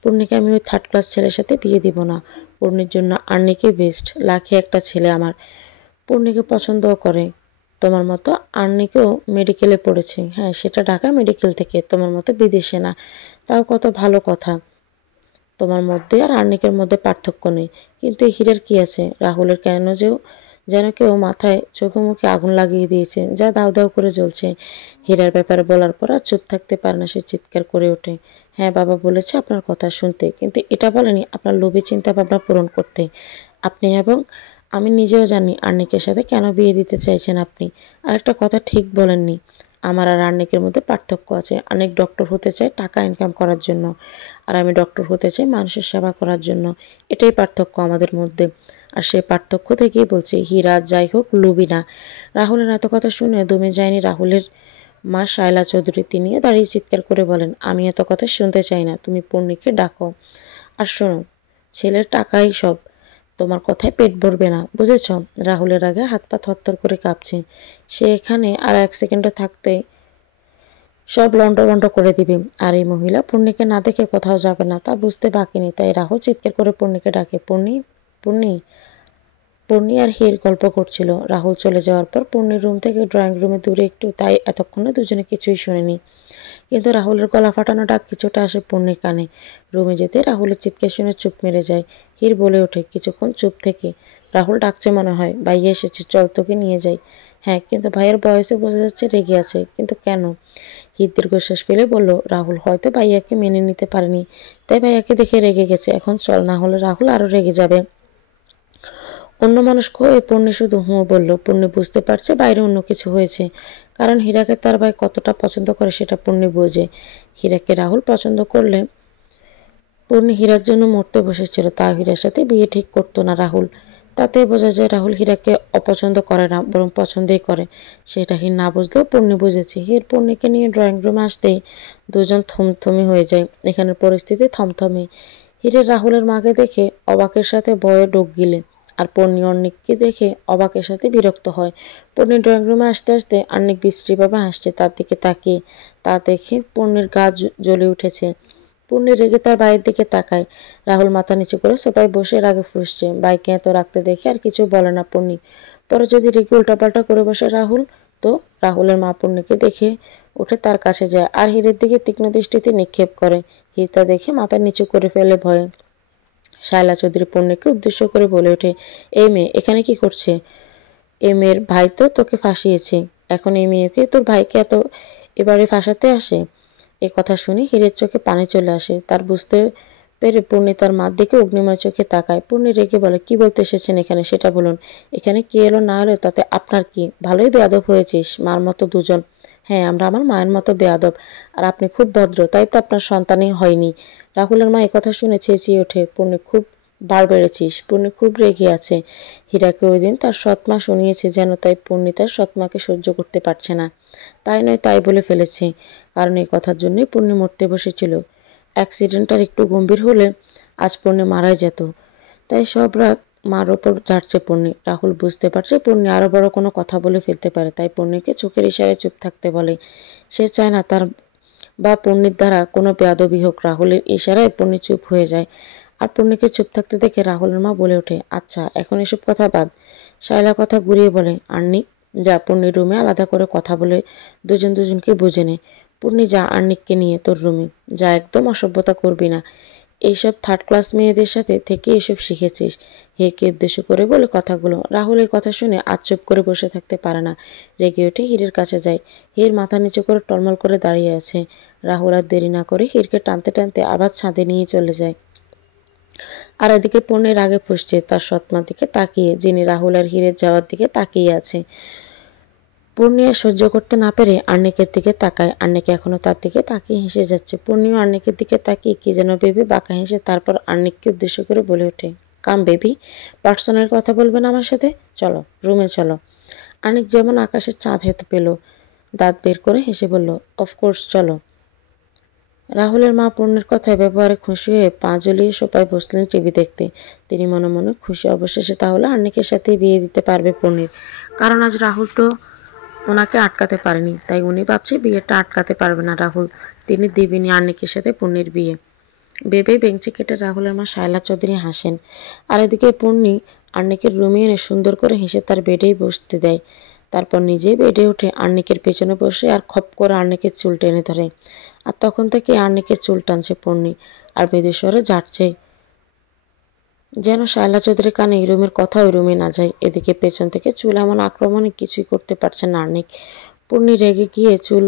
পূর্ণিকে আমি ওই থার্ড ক্লাস ছেলের সাথে বিয়ে দিব না। পূর্ণির জন্য আর্নিকে বেস্ট, লাখে একটা ছেলে আমার। পূর্ণিকে পছন্দও করে। তোমার মতো আর্নিকেও মেডিকেলে পড়েছে। হ্যাঁ, সেটা ঢাকা মেডিকেল থেকে, তোমার মতো বিদেশে না। তাও কত ভালো কথা। তোমার মধ্যে আর আর্নিকের মধ্যে পার্থক্য নেই। কিন্তু এই হীরার কি আছে? রাহুলের যেন কেউ মাথায় চোখে মুখে আগুন লাগিয়ে দিয়েছে, যা দাউ দাউ করে জ্বলছে। হীরার ব্যাপারে বলার পর আর চুপ থাকতে পারে না, সে চিৎকার করে ওঠে, হ্যাঁ বাবা বলেছে আপনার কথা শুনতে, কিন্তু এটা বলেনি আপনার লোভী চিন্তা ভাবনা পূরণ করতে। আপনি এবং আমি নিজেও জানি আর্নিকের সাথে কেন বিয়ে দিতে চাইছেন আপনি। আর একটা কথা ঠিক বলেননি, আমার আর আর্নিকের মধ্যে পার্থক্য আছে। অনেক ডক্টর হতে চায় টাকা ইনকাম করার জন্য, আর আমি ডক্টর হতে চাই মানুষের সেবা করার জন্য। এটাই পার্থক্য আমাদের মধ্যে। আর সেই পার্থক্য থেকেই বলছি, হীরা যাই হোক লোভী না। রাহুলের এত কথা শুনে দমে যায়নি রাহুলের মা শায়লা চৌধুরী। তিনিও দাঁড়িয়ে চিৎকার করে বলেন, আমি এত কথা শুনতে চাই না, তুমি পূর্ণিকে ডাকো। আর শোনো, ছেলের টাকাই সব, তোমার কথায় পেট ভরবে না, বুঝেছ? রাহুলের আগে হাত পা থরথর করে কাঁপছে। সে এখানে আর এক সেকেন্ডও থাকতে সব লন্ডভন্ড করে দিবে। আর এই মহিলা পূর্ণিকে না দেখে কোথাও যাবে না, তা বুঝতে বাকি নেই। তাই রাহুল চিৎকার করে পূর্ণিকে ডাকে, পূর্ণি, পূর্ণি। পূর্ণি আর হীর গল্প করছিল। রাহুল চলে যাওয়ার পর পূর্ণির রুম থেকে ড্রয়িং রুমে দূরে একটু, তাই এতক্ষণে দুজনে কিছুই শোনেনি। কিন্তু রাহুলের গলা ফাটানো ডাক কিছুটা আসে পূর্ণির কানে। রুমে যেতে রাহুলের চিৎকার শুনে চুপ মেরে যায়। হীর বলে ওঠে, কিছুক্ষণ চুপ থেকে, রাহুল ডাকছে মনে হয়, ভাইয়া এসেছে, চল তোকে নিয়ে যাই। হ্যাঁ, কিন্তু ভাইয়ের বয়সে বোঝা যাচ্ছে রেগে আছে, কিন্তু কেন? হীর দীর্ঘশ্বাস ফেলে বলল, রাহুল হয়তো ভাইয়াকে মেনে নিতে পারেনি, তাই ভাইয়াকে দেখে রেগে গেছে। এখন চল, না হলে রাহুল আরো রেগে যাবে। অন্য মানুষকে হয়ে পূর্ণি শুধু হুঁ বলল। পূর্ণি বুঝতে পারছে বাইরে অন্য কিছু হয়েছে, কারণ হীরাকে তার ভাই কতটা পছন্দ করে সেটা পূর্ণি বোঝে। হীরাকে রাহুল পছন্দ করলে পূর্ণি হীরার জন্য মরতে বসেছিল, তাও হীরার সাথে বিয়ে ঠিক করতো না রাহুল। তাতে বোঝা যায় রাহুল হীরাকে অপছন্দ করে না, বরং পছন্দই করে। সেটা হীর না বুঝলেও পূর্ণি বুঝেছে। হীর পূর্ণিকে নিয়ে ড্রয়িং রুমে আসতেই দুজন থমথমে হয়ে যায়। এখানের পরিস্থিতি থমথমে। হীরের রাহুলের মাকে দেখে অবাকের সাথে ভয়ে ডোক গিলে, আর পূর্ণি অর্ণিককে দেখে অবাকের সাথে বিরক্ত হয়। পূর্ণি ড্রয়িং রুমে আসতে আসতে অর্ণিক বিশ্রীভাবে হাসছে তার দিকে তাকিয়ে। তা দেখে পূর্ণির গা জ্বলে উঠেছে। পূর্ণি রেগে তার ভাইয়ের দিকে তাকায়। রাহুল মাথা নিচু করে সোফায় বসে রাগে ফুঁসছে। বাইকে এত রাখতে দেখে আর কিছু বলে না পূর্ণি। পরে যদি রেগে উল্টাপাল্টা করে বসে রাহুল, তো রাহুলের মা পূর্ণিকে দেখে উঠে তার কাছে যায় আর হীরের দিকে তীক্ষ্ণ দৃষ্টিতে নিক্ষেপ করে। হীর তা দেখে মাথা নিচু করে ফেলে ভয়ে। শায়লা চৌধুরী পূর্ণিকে উদ্দেশ্য করে বলে ওঠে, এই মেয়ে এখানে কি করছে? এই মেয়ের ভাই তো তোকে ফাঁসিয়েছে, এখন এই মেয়েকে তোর ভাইকে এবারে ফাঁসাতে আসে? এ কথা শুনে হীরের চোখে পানি চলে আসে। তার বুঝতে পেরে পূর্ণি তার মার দিকে অগ্নিময় চোখে তাকায়। পূর্ণি রেগে বলে, কি বলতে এসেছেন এখানে সেটা বলুন। এখানে কে এলো না এলো তাতে আপনার কি? ভালোই বেয়াদব হয়েছিস, মার মতো দুজন। হ্যাঁ, আমরা আমার মায়ের মতো বেয়াদব, আর আপনি খুব ভদ্র, তাই তো আপনার সন্তানই হয়নি। রাহুলের মা একথা শুনে চেঁচিয়ে ওঠে, পূর্ণি খুব বার বেড়েছিস। পূর্ণি খুব রেগে আছে। হীরাকে ওই দিন তার সৎমা শুনিয়েছে যেন, তাই পূর্ণি তার সৎমাকে সহ্য করতে পারছে না। তাই নয় তাই বলে ফেলেছে, কারণ এই কথার জন্যই পূর্ণি মরতে বসেছিল। অ্যাক্সিডেন্টটার একটু গম্ভীর হলে আজ পূর্ণি মারাই যেত। তাই সব রাগ মার ওপর ঝাড়ছে পূর্ণি। রাহুল বুঝতে পারছে পূর্ণি আরও বড় কোনো কথা বলে ফেলতে পারে, তাই পূর্ণিকে চোখের ইশারায় চুপ থাকতে বলে। সে চায় না তার বা পূর্ণির দ্বারা কোনো বেয়াদবি হোক। রাহুলের ইশারায় পূর্ণি চুপ হয়ে যায়। আর পূর্ণিকে চুপ থাকতে দেখে রাহুলের মা বলে ওঠে, আচ্ছা এখন এসব কথা বাদ। শায়লা কথা ঘুরিয়ে বলে, আর্নিক যা পূর্ণির রুমে আলাদা করে কথা বলে দুজনকে বুঝে নে। পূর্ণি যা আর্নিককে নিয়ে তোর রুমে যা, একদম অসভ্যতা করবি না। এইসব থার্ড ক্লাস মেয়েদের সাথে থেকে এসব শিখেছিস। হীরকে উদ্দেশ্য করে বলে কথাগুলো। রাহুল এই কথা শুনে আজ চুপ করে বসে থাকতে পারে না। রেগে উঠে হীরের কাছে যায়। হীর মাথা নিচু করে টলমল করে দাঁড়িয়ে আছে। রাহুল আর দেরি না করে হীরকে টানতে টানতে আবার ছাদে নিয়ে চলে যায়। আর এদিকে পূর্ণির আগে ফুসছে তার সৎমার দিকে তাকিয়ে, যিনি রাহুল আর হীরের যাওয়ার দিকে তাকিয়ে আছে। পূর্ণি সহ্য করতে না পেরে আর্নিকের দিকে তাকায়। আর্নিক এখনো তার দিকে তাকিয়ে হেসে যাচ্ছে। পূর্ণিও আর্নিকের দিকে তাকিয়ে কি যেন ভেবে বাঁকা হেসে তারপর আর্নিককে উদ্দেশ্য করে বলে ওঠে, কাম বেবি, পার্সোনাল কথা বলবে না আমার সাথে, চলো রুমে চলো। আর্নিক যেমন আকাশের চাঁদ হেতে পেল, দাঁত বের করে হেসে বলল, অফকোর্স চলো। রাহুলের মা পূর্ণের কথায় ব্যবহারে খুশি হয়ে পা জ্বলিয়ে সোফায় বসলেন টিভি দেখতে। তিনি মনে মনে খুশি, অবশেষে তাহলে আর্নিকের সাথেই বিয়ে দিতে পারবে পূর্ণির, কারণ আজ রাহুল তো ওনাকে আটকাতে পারেনি। তাই উনি ভাবছে বিয়েটা আটকাতে পারবে না রাহুল, তিনি দিবেনি আর্নিকের সাথে পূর্ণির বিয়ে। ভেবে বেঞ্চি কেটে রাহুলের মা শায়লা চৌধুরী হাসেন। আর এদিকে পূর্ণি আর্নিকের রুমে এনে সুন্দর করে হেসে তার বেডেই বসতে দেয়। তারপর নিজেই বেডে উঠে আর্নিকের পেছনে বসে আর খপ করে আর্নিকের চুল টেনে ধরে। আর তখন থেকে আর্নিকের চুল টানছে পূর্ণি আর মৃদুস্বরে ঝাড়ছে, যেন শায়লা চৌধুরীর কানে এই রুমের কথা ওই রুমে না যায়। এদিকে পেছন থেকে চুল এমন আক্রমণে কিছুই করতে পারছে না আর্নিক। পূর্ণি রেগে গিয়ে চুল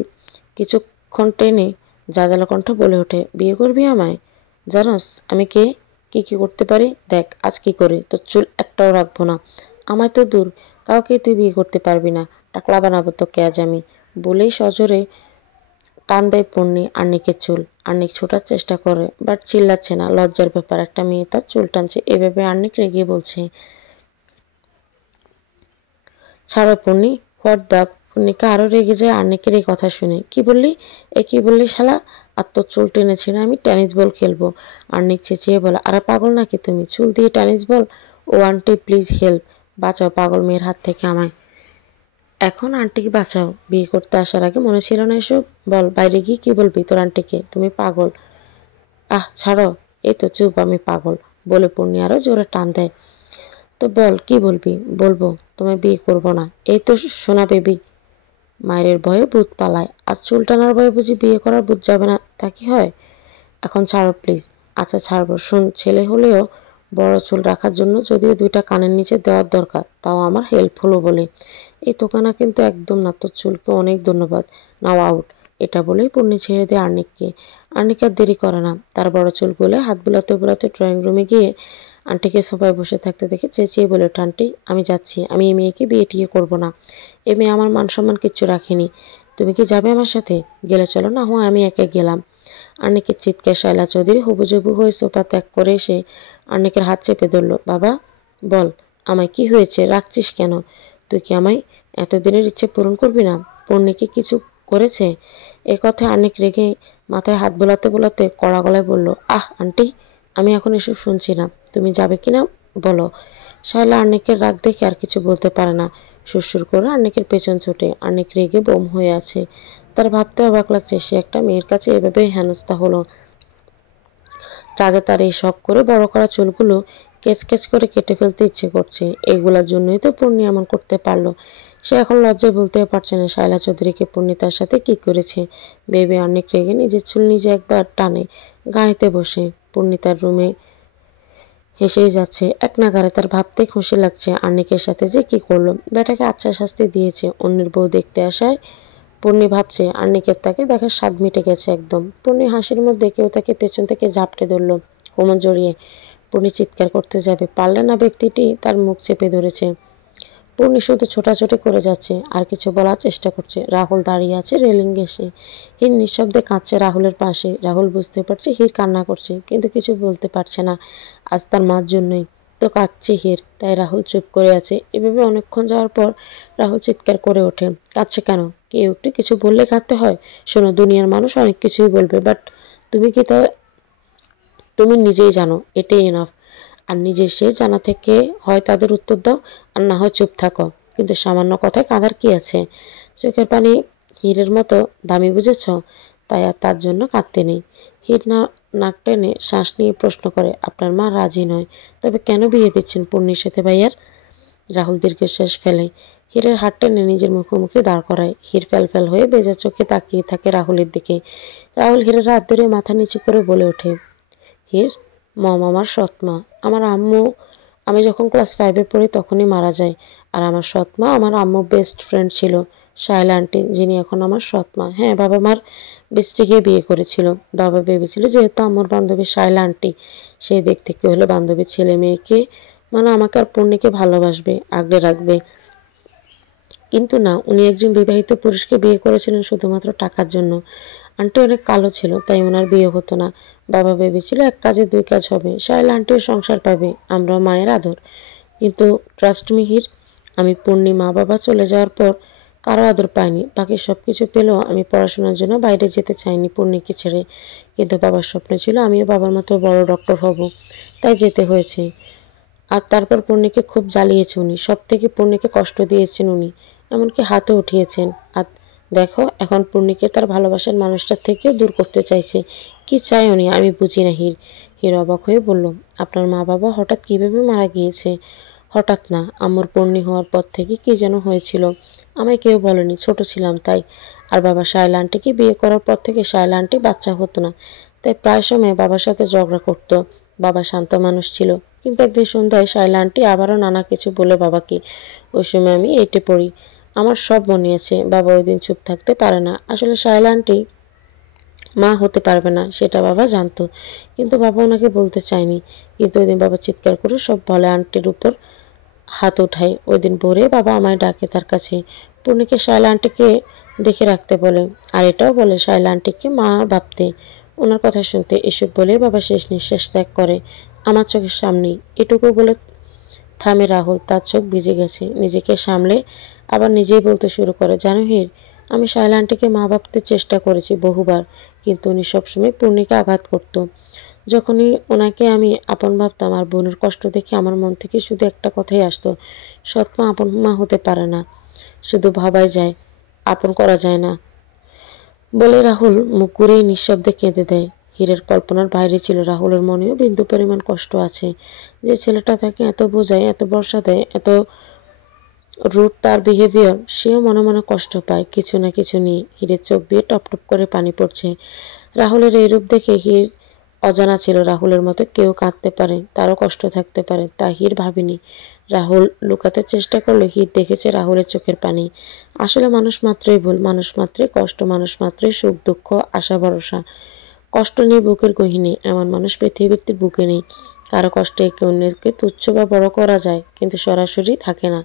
কিছুক্ষণ টেনে জাজালো কণ্ঠ বলে ওঠে, বিয়ে করবি আমায়? জানোস আমি কে, কি করতে পারি, দেখ আজ কি করি, তোর চুল একটাও রাখবো না। আমায় তো দূর, কাউকে তুই বিয়ে করতে পারবি না, টাকলা বানাবো তোকে আজ আমি। বলেই সজোরে টান দেয় পূর্ণি আর্নিকের চুল। আর্নিক ছোটার চেষ্টা করে, বাট চিল্লাচ্ছে না। লজ্জার ব্যাপার, একটা মেয়ে তার চুল টানছে। এভাবে আর্নিক রেগে বলছে, ছাড়ো পূর্ণি, হোয়াট দ্য। পূর্ণিকা আরও রেগে যায় আর্নিকের এই কথা শুনে। কি বললি, কি বললি শালা, আর তোর চুল টেনেছি না আমি টেনিস বল খেলবো। আর্নিক চেঁচিয়ে বলে, আরে পাগল নাকি তুমি, চুল দিয়ে টেনিস বল? ও আন্টি প্লিজ হেল্প, বাঁচাও পাগল মেয়ের হাত থেকে আমায়। এখন আন্টিকে বাঁচাও, বিয়ে করতে আসার আগে মনে ছিল না এসব? বল বাইরে গিয়ে কি বলবি তোর আন্টিকে, তুমি পাগল। ছাড়ো, এই তো চুপ, আমি পাগল, বলে পূর্ণি আরও জোরে টান দেয়। তো বল কি বলবি? বলবো তোমায় বিয়ে করবো না। এই তো সোনা বেবি। মায়ের ভয়ে ভূত পালায়, আর চুল টানার ভয়ে বুঝি বিয়ে করার ভূত যাবে না, তা কি হয়? এখন ছাড়ো প্লিজ। আচ্ছা ছাড়বো, শোন, ছেলে হলেও বড় চুল রাখার জন্য যদিও 2টা কানের নিচে দেওয়ার দরকার, তাও আমার হেল্প হলো বলে। এই তোকানা কিন্তু একদম না, তোর চুলকে অনেক ধন্যবাদ, নাও আউট। এটা বলেই পূর্ণি ছেড়ে দেয় আর্নিককে। আর্নিক আর দেরি করে না, তার বড় চুলগুলো হাত বুলাতে বুলাতে ড্রয়িং রুমে গিয়ে আন্টিকে সোফায় বসে থাকতে দেখে চেঁচিয়ে বলে ওঠে, আন্টি আমি যাচ্ছি, আমি এই মেয়েকে বিয়ে টিয়ে করবো না। এ মেয়ে আমার মান সম্মান কিচ্ছু রাখেনি। তুমি কি যাবে আমার সাথে? গেলে চলো, না হয় আমি একা গেলাম। আর্নিকের চিৎকার। শায়লা চৌধুরী হুবুজুবু হয়ে সোফা ত্যাগ করে এসে আর্নিকের হাত চেপে ধরল। বাবা বল, আমায় কি হয়েছে? রাখছিস কেন? তুই কি আমায় এতদিনের ইচ্ছে পূরণ করবি না? পূর্ণি কি কিছু করেছে? এ কথায় আর্নিক রেগে মাথায় হাত বোলাতে বোলাতে কড়া গলায় বলল, আহ আন্টি, আমি এখন এসব শুনছি না। তুমি যাবে কি না বলো। শায়লা আর্নিকের রাগ দেখে আর কিছু বলতে পারে না। সুরসুর করে আর্নিকের পেছন ছোটে। আর্নিক রেগে বোম হয়ে আছে। তার ভাবতে অবাক লাগছে সে একটা মেয়ের কাছে এভাবে হেনস্থা হলো। রাগে তার এই শখ করে বড় করা চুলগুলো কেচকেচ করে কেটে ফেলতে ইচ্ছে করছে। এগুলোর জন্যই তো পূর্ণি এমন করতে পারলো। সে এখন লজ্জায় বলতেও পারছে না শায়লা চৌধুরীকে পূর্ণি তার সাথে কি করেছে। ভেবে অনেক রেগে নিজের চুল নিজে একবার টানে গাড়িতে বসে। পূর্ণি তার রুমে হেসেই যাচ্ছে। এক নাগারে তার ভাবতে খুশি লাগছে আর্নিকের সাথে যে কি করলো। বেটাকে আচ্ছা শাস্তি দিয়েছে। অন্যের বউ দেখতে আসায় পূর্ণি ভাবছে আর্নিকের তাকে দেখার স্বাদ মিটে গেছে একদম। পূর্ণি হাসির মধ্যে কেউ তাকে পেছন থেকে ঝাপটে ধরল কোমর জড়িয়ে। পূর্ণি চিৎকার করতে যাবে, পারলে না ব্যক্তিটি তার মুখ চেপে ধরেছে। পূর্ণি শুধু ছোটাছুটি করে যাচ্ছে আর কিছু বলার চেষ্টা করছে। রাহুল দাঁড়িয়ে আছে রেলিং ঘেঁষে। হির নিঃশব্দে কাঁদছে রাহুলের পাশে। রাহুল বুঝতে পারছে হির কান্না করছে, কিন্তু কিছু বলতে পারছে না। আজ তার মার জন্যই তো কাঁদছে হির, তাই রাহুল চুপ করে আছে। এভাবে অনেকক্ষণ যাওয়ার পর রাহুল চিৎকার করে ওঠে, কাঁদছে কেন? কেউ একটু কিছু বললে কাঁদতে হয়? শোনো, দুনিয়ার মানুষ অনেক কিছুই বলবে, বাট তুমি কি তা তুমি নিজেই জানো, এটাই এনাফ। আর নিজের সে জানা থেকে হয় তাদের উত্তর দাও, আর না হয় চুপ থাকো। কিন্তু সামান্য কথায় কাঁদার কি আছে? চোখের পানি হীরের মতো দামি, বুঝেছ? তাই আর তার জন্য কাঁদতে নেই। হীর নাক টেনে শ্বাস নিয়ে প্রশ্ন করে, আপনার মা রাজি নয়, তবে কেন বিয়ে দিচ্ছেন পূর্ণির সাথে ভাইয়ার? রাহুল দীর্ঘশ্বাস ফেলে। হীরের হাত টেনে নিজের মুখোমুখি দাঁড় করায়। হীর ফ্যাল হয়ে বেজা চোখে তাকিয়ে থাকে রাহুলের দিকে। রাহুল হীরের হাত ধরে মাথা নিচু করে বলে ওঠে, হীর, মম আমার সৎমা। আমার আম্মু, আমি যখন ক্লাস 5-এ পড়ি তখনই মারা যায়। আর আমার সৎমা আমার আম্মুর বেস্ট ফ্রেন্ড ছিল, শায়লা আন্টি, যিনি এখন আমার সৎমা। হ্যাঁ, বাবা মার বেস্টিকে বিয়ে করেছিল। বাবা ভেবেছিল যেহেতু আম্মুর বান্ধবী শায়লা আন্টি, সেই দিক থেকে হলে বান্ধবীর ছেলে মেয়েকে, মানে আমাকে আর পূর্ণিকে ভালোবাসবে, আগলে রাখবে। কিন্তু না, উনি একজন বিবাহিত পুরুষকে বিয়ে করেছিলেন শুধুমাত্র টাকার জন্য। আন্টি অনেক কালো ছিল, তাই ওনার বিয়ে হতো না। বাবা ভেবেছিল এক কাজে দুই কাজ হবে, শায়লা আন্টিও সংসার পাবে, আমরাও মায়ের আদর। কিন্তু ট্রাস্ট মি হির, আমি পূর্ণি মা বাবা চলে যাওয়ার পর কারো আদর পাইনি। বাকি সব কিছু পেলেও আমি পড়াশোনার জন্য বাইরে যেতে চাইনি পূর্ণিকে ছেড়ে। কিন্তু বাবার স্বপ্ন ছিল আমিও বাবার মতো বড় ডক্টর হব, তাই যেতে হয়েছে। আর তারপর পূর্ণিকে খুব জ্বালিয়েছে উনি, সব থেকে পূর্ণিকে কষ্ট দিয়েছেন উনি, এমনকি হাতও উঠিয়েছেন। আর দেখো, এখন পূর্ণিকে তার ভালোবাসার মানুষটার থেকেও দূর করতে চাইছে। কি চাই উনি আমি বুঝি না হির। হির অবাক হয়ে বলল, আপনার মা বাবা হঠাৎ কীভাবে মারা গিয়েছে? হঠাৎ না, আম্মুর পূর্ণি হওয়ার পর থেকে কি যেন হয়েছিল, আমায় কেউ বলেনি, ছোট ছিলাম তাই। আর বাবা শায়লা আন্টিকে বিয়ে করার পর থেকে শায়লা আন্টি বাচ্চা হতো না, তাই প্রায় সময় বাবার সাথে ঝগড়া করতো। বাবা শান্ত মানুষ ছিল, কিন্তু একদিন সন্ধ্যায় শায়লা আন্টি আবারও নানা কিছু বলে বাবাকে। ওই সময় আমি এইটে পড়ি। আমার সব মনে আছে। বাবা ওই দিন চুপ থাকতে পারে না। আসলে শায়লা আন্টি মা হতে পারবে না, সেটা বাবা জানতো, কিন্তু বাবা ওনাকে বলতে চায়নি। কিন্তু ওই দিন বাবা চিৎকার করে সব বলে আন্টির উপর হাত উঠায়। ওই দিন ভোরে বাবা আমায় ডাকে তার কাছে। পূর্ণিকে শায়লা আন্টিকে দেখে রাখতে বলে, আর এটাও বলে শায়লা আন্টিকে মা ভাবতে, ওনার কথা শুনতে। এসব বলে বাবা শেষ নিঃশ্বাস ত্যাগ করে আমার চোখের সামনেই। এটুকু বলে থামে রাহুল, তার চোখ ভিজে গেছে। নিজেকে সামলে আবার নিজেই বলতে শুরু করে, জানো হির, আমি শায়লা আন্টিকে মা ভাবতে চেষ্টা করেছি বহুবার, কিন্তু উনি সবসময় পূর্ণিকে আঘাত করতো। যখনই ওনাকে আমি আপন ভাবতাম আর বোনের কষ্ট দেখে আমার মন থেকে শুধু একটা কথাই আসতো, সৎমা আপন মা হতে পারে না, শুধু ভাবাই যায়, আপন করা যায় না। বলে রাহুল মুখ ঘুরিয়ে নিঃশব্দে কেঁদে দেয়। হীরের কল্পনার বাইরে ছিল, রাহুলের মনেও বিন্দু পরিমাণ কষ্ট আছে। যে ছেলেটা তাকে এত বোঝায়, এত ভরসা দেয়, এত রুট তার বিহেভিয়ার, সেও মনে মনে কষ্ট পায় কিছু না কিছু নিয়ে। হীরের চোখ দিয়ে টপ টপ করে পানি পড়ছে। রাহুলের এই রূপ দেখে হীর অজানা ছিল রাহুলের মতো কেউ কাঁদতে পারে, তারও কষ্ট থাকতে পারে, তা হীর ভাবেনি। রাহুল লুকাতে চেষ্টা করলো, হীর দেখেছে রাহুলের চোখের পানি। আসলে মানুষ মাত্রই ভুল, মানুষ মাত্রই কষ্ট, মানুষ মাত্রই সুখ দুঃখ আশা ভরসা। কষ্ট নিয়ে বুকের গহীনে এমন মানুষ পৃথিবীতে বুকে নেই। কারো কষ্টে একে অন্যকে তুচ্ছ বা বড় করা যায়, কিন্তু সরাসরি থাকে না।